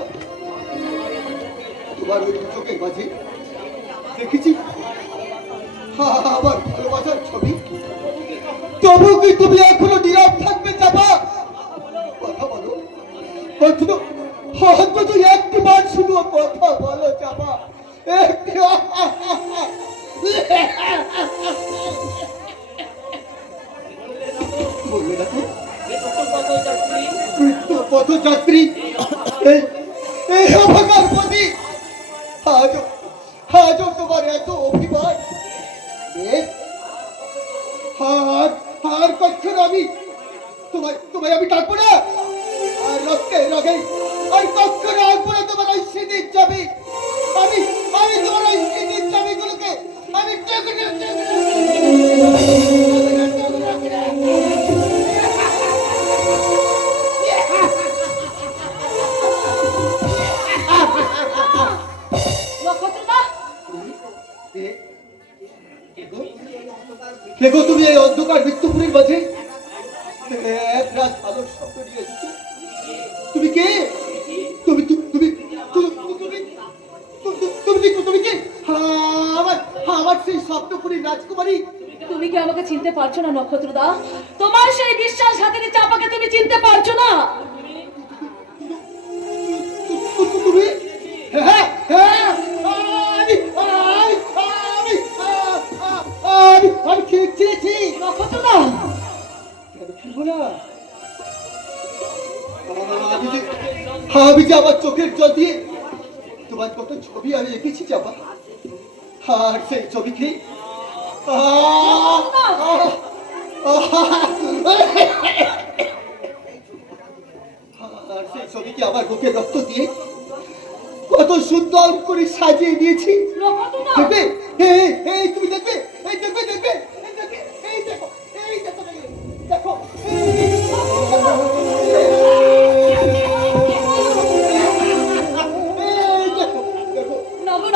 তোমার ওই চোখের মাঝে দেখেছি আমার ভালোবাসার ছবি। তবু কি তুমি এখনো নীরব থাকবে চাপা? কথা বলো অন্তত, অন্তত একটি বার শুধু কথা বলো চাপা, একটি। বলবে না তো মৃত্যু পথযাত্রী এই অভাগার প্রতি আজও তোমার এত অভিমান। আর কখন আমি তোমায় আমি ডাকবো না, আর রক্তে রগে আর কখন আসবো না তোমার ওই স্মৃতির ছবি। আমি তোমার ওই স্মৃতির ছবিগুলোকে আমি কে গো তুমি এই অন্ধকার মৃত্যুপুরীর মাঝে এক রাত আলোর স্বপ্ন নিয়ে এসেছো? তুমি কে? তুমি তুমি তুমি তুমি তুমি তুমি তুমি কে? আমার আমার সেই স্বপ্নপুরী রাজকুমারী। তুমি কি আমাকে চিনতে পারছো না নক্ষত্রদা? তোমার সেই বিশ্বাস হাতিনী চাপাকে তুমি চিনতে পারছো না? তুমি হ্যাঁ হ্যাঁ আমি ঠিক চিনেছি। নক্ষত্রদা, কেন ফিরবো না? আমি যে আমার চোখের জল দিয়ে তোমার কত ছবি আমি এঁকেছি চাপা, আর সেই ছবিকে আর সেই ছবিকে আমার বুকে রক্ত দিয়ে কত সুন্দর করে সাজিয়ে দিয়েছি। নক্ষত্রদা, দেখবে এই তুমি দেখবে, এই দেখবে দেখবে এই দেখবে, এই দেখো এই দেখো দেখো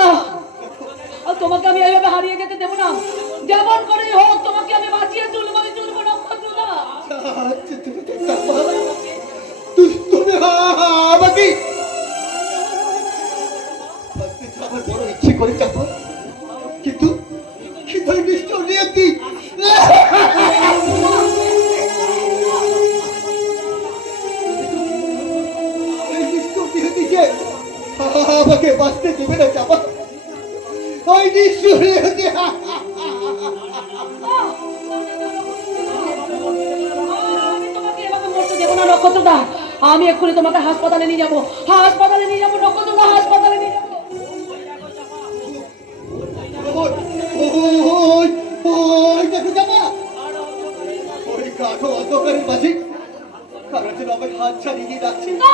না, আর তোমাকে আমি এইভাবে হারিয়ে যেতে দেবো না। যেমন করে হোক তোমাকে আমি বাঁচিয়ে তুলবো নক্ষত্রদা। তুমি আমাকে আমার বড় ইচ্ছে করে চাপা, কিন্তু কিন্তু নিষ্ঠুর নিয়তি যে আমাকে বাঁচতে দেবে না চাপা, ওই নিষ্ঠুর নিয়তি। আমি তোমাকে এভাবে মরতে দেবো না নক্ষত্রদা। আমি এক্ষুনি তোমাকে হাসপাতালে নিয়ে যাবো, হাসপাতালে নিয়ে যাবো নক্ষত্রদা, হাসপাতালে নিয়ে যাবো। দেখো চাপা, ওই কাঠো অন্ধকারের মাঝে কারণ যেন আমার হাত ছাড়িয়ে দিয়ে যাচ্ছে। না,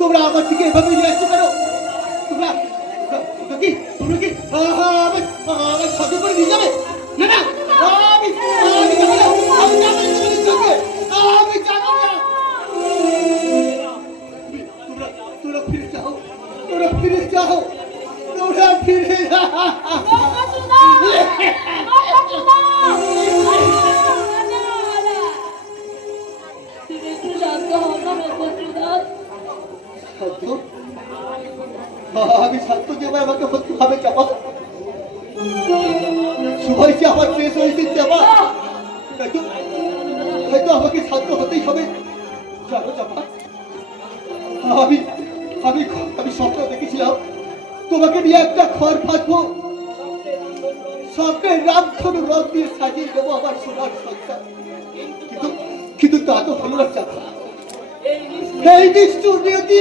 তোমরা আমার দিকে এভাবে নিয়ে আসছো কেন? তোমরা কি তোমরা কি আমার সাথে করে নিয়ে যাবে? না না, আমি যাবো না, আমি যাবো না তোমাদের সঙ্গে, আমি যাবো না। তোমরা ফিরে যাও, তোমরা ফিরে যাও, তোমরা ফিরে যাও। তুমি একটু শান্ত হও না নক্ষত্রদা। আমি শান্ত যাবো, আমাকে হতে হবে চাপা। সবাই যে আমার শেষ হয়েছে চাপা, হয়তো আমাকে শান্ত হতেই হবে। জানো চাপা, আমি আমি আমি স্বপ্ন দেখেছিলাম তোমাকে নিয়ে একটা ঘর ফাঁকবো, স্বপ্নের রামধনু রং দিয়ে সাজিয়ে দেবো আমার সোনার সংসার, কিন্তু কিন্তু তা তো হলো না চাপা। এই নিষ্ঠুর নিয়তি,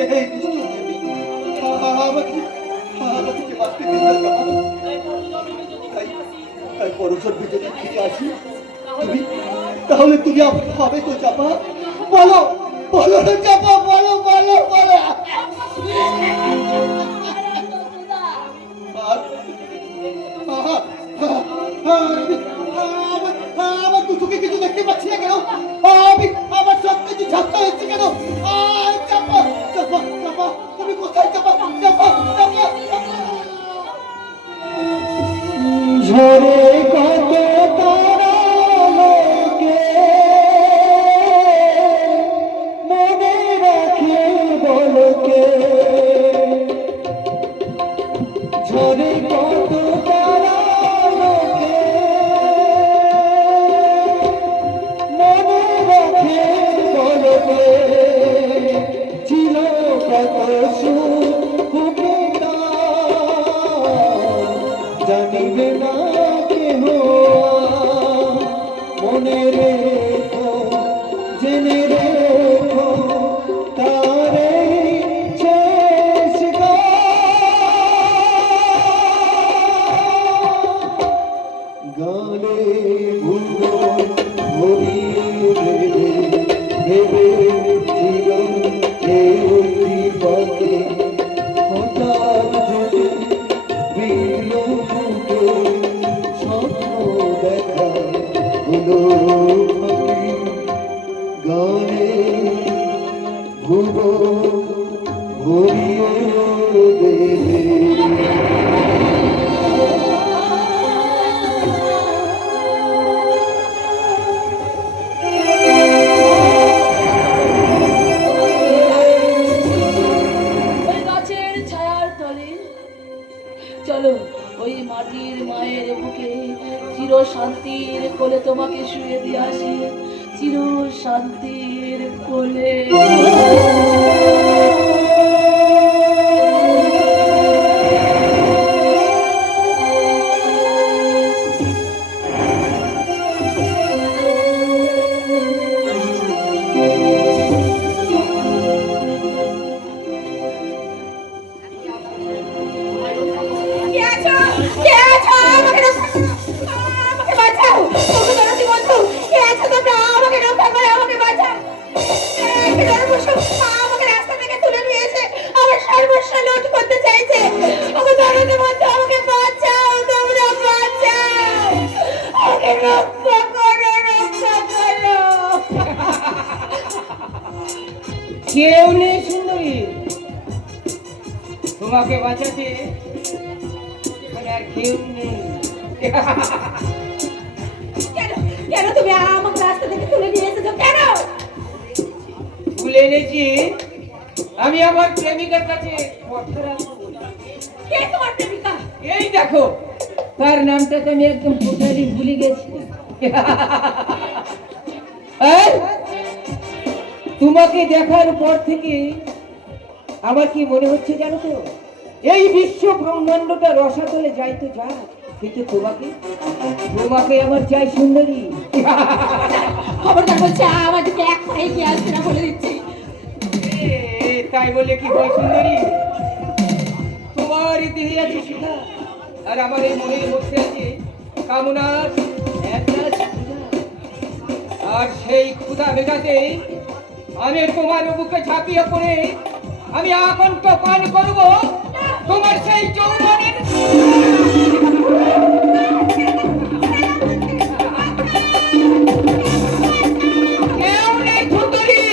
এই নিষ্ঠুর নিয়তি আমাকে আমাকে যে বাঁচতে দিল না চাপা। তাই পরশরকে যদি ফিরে আসি, তুমি তাহলে তুমি আমার হবে তো চাপা? বলো বলো না চাপা, বলো বলো বলো। আমার দুটোকে কিছু দেখতে পাচ্ছি না কেন? আমি আমার সব কিছু ঝাপটা হচ্ছে কেন? চাপা চাপা চাপা, তুমি কোথায় চাপা? চাপা চাপা ঝরে কত তারা লোকে মনে রাখে বলকে, ঝরে কত তারা লোকে মনে রাখে বলকে, ছিল কত সুখ জানিবে না কেহ, মনে রেখো জেনে রেখো তারে শেষ গানে ভুলো ভরিয়ে ভেবে ভেবে জীবন এই পথে হঠাৎ যদি চলো ওই মাটির মায়ের বুকে চির শান্তির কোলে তোমাকে শুয়ে দিয়ে আসি, চির শান্তির কোলে। কে আছো? কে আছো? আমাকে রক্ষা করো। আমাকে বাঁচাও। ওগো দরদি বন্ধু, কে আছো তোমরা? আমাকে রক্ষা করো, আমাকে বাঁচাও। কে ধর্মস্ব আমাকে রাস্তা থেকে তুলে নিয়েছে, আমার সর্বস্ব লুট করতে চাইছে। ওগো দরদি বন্ধু, আমাকে বাঁচাও, তোমরা বাঁচাও। আমাকে রক্ষা করো, রক্ষা করো। কেউ নেই সুন্দরী, তোমাকে বাঁচাতে এখানে আর কেউ নেই। কেন কেন তুমি আমাকে রাস্তা থেকে তুলে নিয়ে এসেছো? কেন? তুলে এনেছি আমি আমার প্রেমিকার কাছে কথা রাখবো বলে। কে তোমার প্রেমিকা? এই দেখো, তার নামটা তো আমি একদম টোটালি ভুলে গেছি। এই, তোমাকে দেখার পর থেকে আমার কি মনে হচ্ছে জানো তো, এই বিশ্ব ব্রহ্মাণ্ডটা রসাতলে যাই তো যা, কিন্তু তোমাকে তোমাকে আমার চাই সুন্দরী। খবরদার বলছে আমাদেরকে এক পায়ে কি আসবে না বলে দিচ্ছি। তাই বলে কি হয় সুন্দরী? তোমার দেহে আছে সুধা, আর আমার এই মনের মধ্যে আছে কামনার একটা ক্ষুধা। আর সেই ক্ষুধা মেটাতে আমি তোমার বুকে ঝাঁপিয়ে পড়ে আমি আকণ্ঠ পান করব তোমার সেই যৌবনের। কেউ নেই সুন্দরী,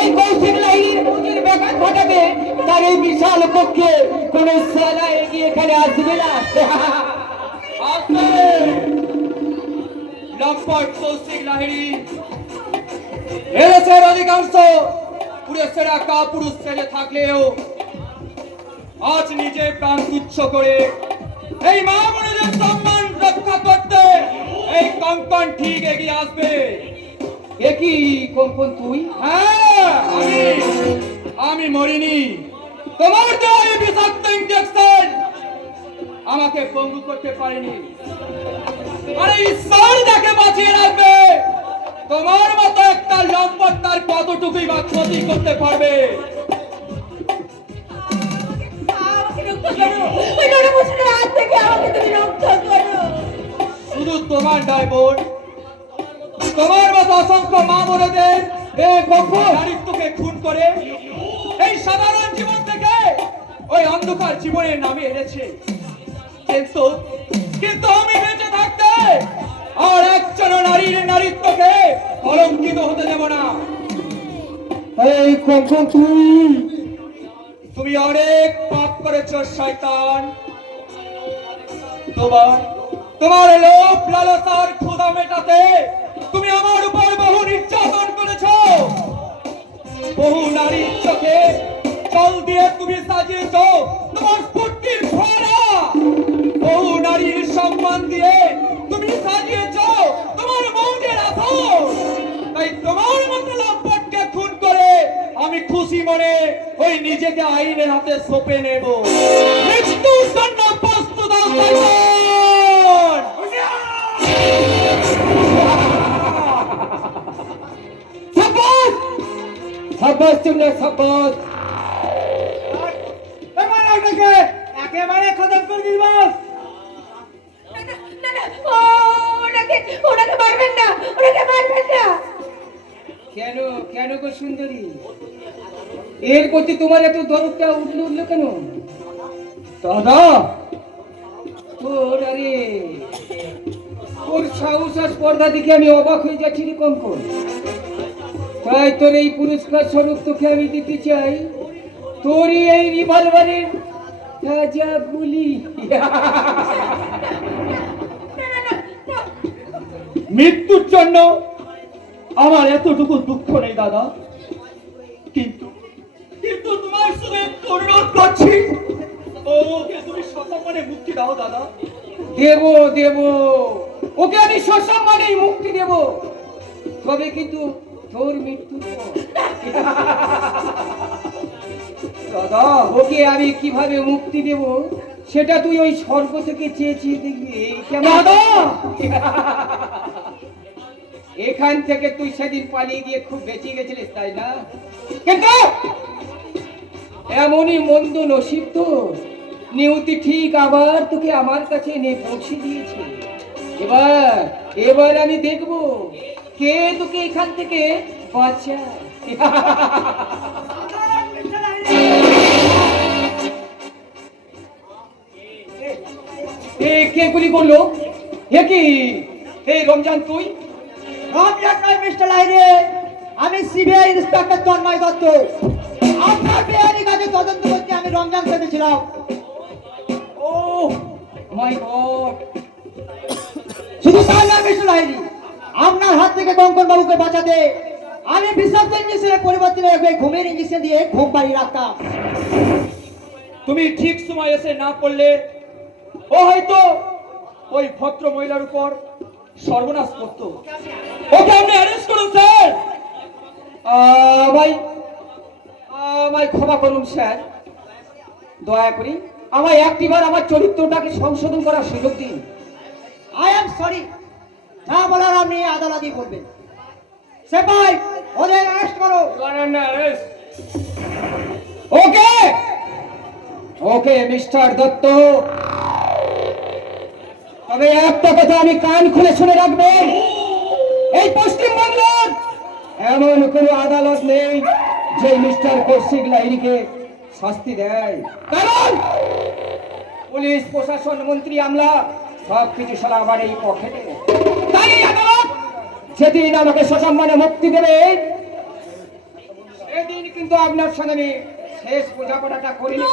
এই কৌশিক লাইনের বুঝির ব্যাঘাত ঘটাবে তার এই বিশাল পক্ষে কোন সেনা এগিয়ে এখানে আসবে না। আসবে লম্পট কৌশিক লাহিড়ী, এদেশের অধিকাংশ পুরুষেরা কাপুরুষ সেজে থাকলেও আজ নিজে প্রাণ তুচ্ছ করে এই মা বোনেদের সম্মান রক্ষা করতে এই কঙ্কন ঠিক এগিয়ে আসবে। একই কঙ্কন তুই? হ্যাঁ, আমি মরিনি। তোমার দেওয়া এই বিষাক্ত ইঞ্জেকশন আমাকে পঙ্গু করতে পারেনি। আরে ঈশ্বর যাকে বাঁচিয়ে রাখবে, তোমার মতো একটা লম্পট তার কতটুকুই বা ক্ষতি করতে পারবে? আমাকে রক্ষা করো, ওই নরমুসুরের হাত থেকে আমাকে তুমি রক্ষা করো। শুধু তোমার নয় বোন, তোমার মতো অসংখ্য মা বোনেদের এই কঠোর নারীত্বকে খুন করে এই সাধারণ জীবন থেকে ওই অন্ধকার জীবনের নামে এনেছে। কিন্তু কিন্তু আমি বেঁচে থাকতে আর একজন নারীর নারীত্বকে কলঙ্কিত হতে দেব না। এই কঙ্কন তুমি অনেক পাপ করেছো শয়তান। তোমার লোভ লালসার ক্ষুধা মেটাতে তুমি আমার উপর বহু নির্যাতন করেছো। বহু নারীর চোখে জল দিয়ে তুমি সাজিয়েছো তোমার স্ফূর্তির ফোয়ারা। বহু নারীর সম্মান দিয়ে তুমি সাজিয়েছো তোমার মৌনের আসর। তাই তোমার মতো লম্পটকে খুন করে আমি খুশি মনে ওই নিজেকে আইনের হাতে সঁপে নেব। মৃত্যুর জন্য প্রস্তুত হও শয়তান। সাবাস সাবাস তোমরা সাবাস। একেবারে খতম করে দিল বস। না, না, না, ওনাকে মারবেন না, ওনাকে মারবেন না। কেন কেন গো সুন্দরী, এর প্রতি তোমার এত দরদটা উঠলো কেন? দাদা, তোর আরে তোর সাহস আর স্পর্ধা দেখে আমি অবাক হয়ে যাচ্ছি রে কঙ্কন। তাই তোর এই পুরস্কার স্বরূপ তোকে আমি দিতে চাই তোরই এই রিভলভারের তাজা গুলি। মৃত্যুর জন্য আমার এতটুকু দুঃখ নেই দাদা, কিন্তু কিন্তু তোমার শুধু একটু অনুরোধ করছি, ওকে তুমি সসম্মানে মুক্তি দাও দাদা। দেব দেব, ওকে আমি সসম্মানেই মুক্তি দেব, তবে কিন্তু তোর মৃত্যু দাদা। ওকে আমি কিভাবে মুক্তি দেব সেটা তুই ওই স্বর্গ থেকে চেয়ে চেয়ে দেখবি দাদা। এখান থেকে তুই সেদিন পালিয়ে গিয়ে খুব বেঁচে গেছিলিস তাই না, কিন্তু এমনই মন্দ নসিব তো নিয়তি ঠিক আবার তোকে আমার কাছে এনে পৌঁছে দিয়েছে। এবার এবার আমি দেখবো কে তোকে এখান থেকে বাঁচায়। কে গুলি করলো? এ কি এই রমজান তুই? রমজান নয় মিস্টার লাইরে, আমি সিবিআই ইন্সপেক্টর তন্ময় দত্ত। আপনার বেআইনি কাজে তদন্ত করতে আমি রমজান পেয়েছিলাম। ও মাই গড! শুধু তাই না মিস্টার লাইরি, আপনার হাত থেকে কঙ্কন বাবুকে বাঁচাতে আমি বিষাক্ত ইঞ্জেকশনের পরিবর্তে ঘুমের ইঞ্জেকশন দিয়ে ঘুম পাড়িয়ে রাখতাম। তুমি ঠিক সময় এসে না করলে ও হয়তো ওই ভদ্র মহিলার উপর সর্বনাশ করত। ওকে আপনি অ্যারেস্ট করুন স্যার। ভাই আমায় ক্ষমা করুন স্যার, দয়া করে আমায় একটিবার আমার চরিত্রটাকে সংশোধন করার সুযোগ দিন। আই এম সরি, যা বলার আপনি আদালতে বলবেন। সেপাই ওদের অ্যারেস্ট করো। ওকে ওকে মিস্টার দত্ত, তবে একটা কথা আমি কান খুলে শুনে রাখবেন, এই পশ্চিমবঙ্গের এমন কোন আদালত নেই যে মিস্টার কৌশিক লাহিড়ীকে শাস্তি দেয়, কারণ পুলিশ প্রশাসন মন্ত্রী আমলা সবকিছু সারা আমার এই পকেটে। তাই এই আদালত যেদিন আমাকে সসম্মানে মুক্তি দেবে সেদিন কিন্তু আপনার সঙ্গে আমি শেষ বোঝাপড়াটা করি নেব।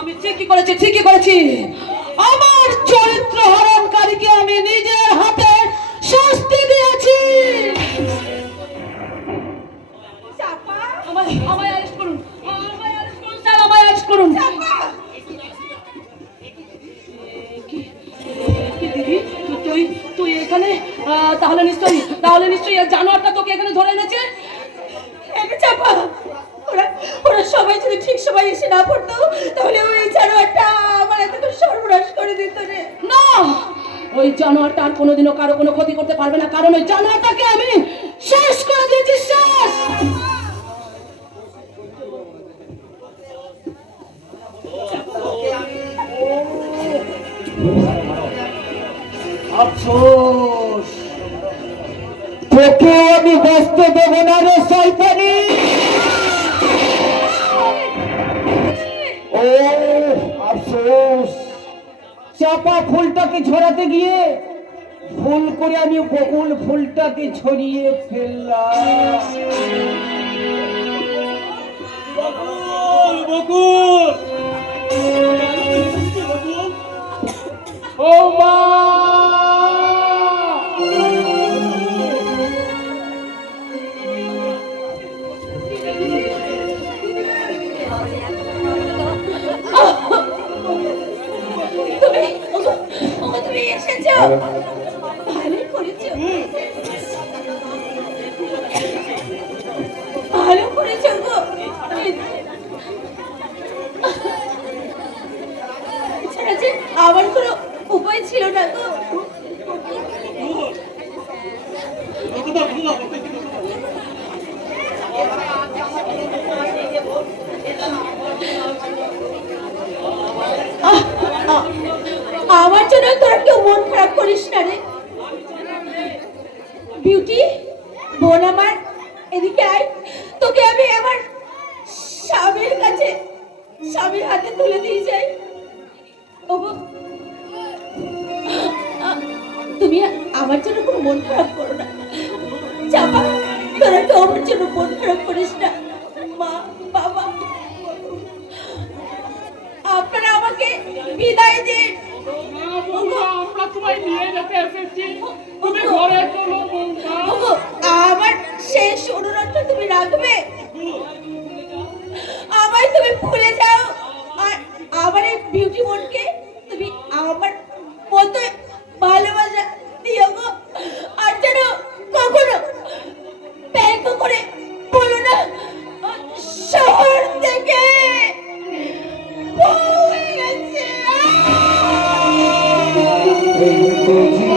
আমি ঠিকই করেছি। আমার চরিত্র হরণকারীকে আমি নিজের হাতে শাস্তি দিয়েছি। আমায় অ্যারেস্ট করুন, স্যার, আমায় অ্যারেস্ট করুন। কি দিদি, তুই এখানে? তাহলে নিশ্চয়ই জানোয়ারটা তোকে এখানে ধরে এনেছে। চাপা, ওরা সবাই যদি ঠিক সময় এসে না পড়তো তাহলে ওই জানোয়ারটা আমার এতটা সর্বনাশ করে দিত রে। না, ওই জানোয়ারটা আর কোনোদিনও কারো কোনো ক্ষতি করতে পারবে না, কারণ ওই জানোয়ারটাকে আমি শেষ করে দিয়েছি, শেষ। আফসোস, তোকে আমি বাঁচতে দেব না রে শয়তানি। ও আফসোস, চাপা ফুলটাকে ঝরাতে গিয়ে ভুল করে আমি বকুল ফুলটাকে ছড়িয়ে ফেললাম। বকুল, বকুল, ও মা! তুমি এসেছো, ভালো করেছো, ভালো করেছো গো। ছাড়া যে আমার কোনো উপায় ছিল না গো। আমার জন্য তোরা কেউ মন খারাপ করিস না রে। বিউটি বোন আমার, এদিকে আয়, তোকে আমি আমার স্বামীর কাছে, স্বামীর হাতে তুলে দিয়ে যাই। ওগো, তুমি আমার জন্য কোনো মন খারাপ করো না। চাপা, তোরা তো আমার জন্য মন খারাপ করিস না। মা, বাবা, আপনারা আমাকে বিদায় দিন। তোমায় নিয়ে যেতে এসেছি, তুমি ঘরে চলো বৌমা। ওগো, আমার শেষ অনুরোধটা তুমি রাখবে? আমায় তুমি ভুলে যাও, আর আমার এই বিউটি বোনকে তুমি আমার মতো ভালোবাসা দিও গো। আর যেন কখনো ব্যঙ্গ করে বলো না শহর থেকে বউ হয়ে গেছে। এই বুঝি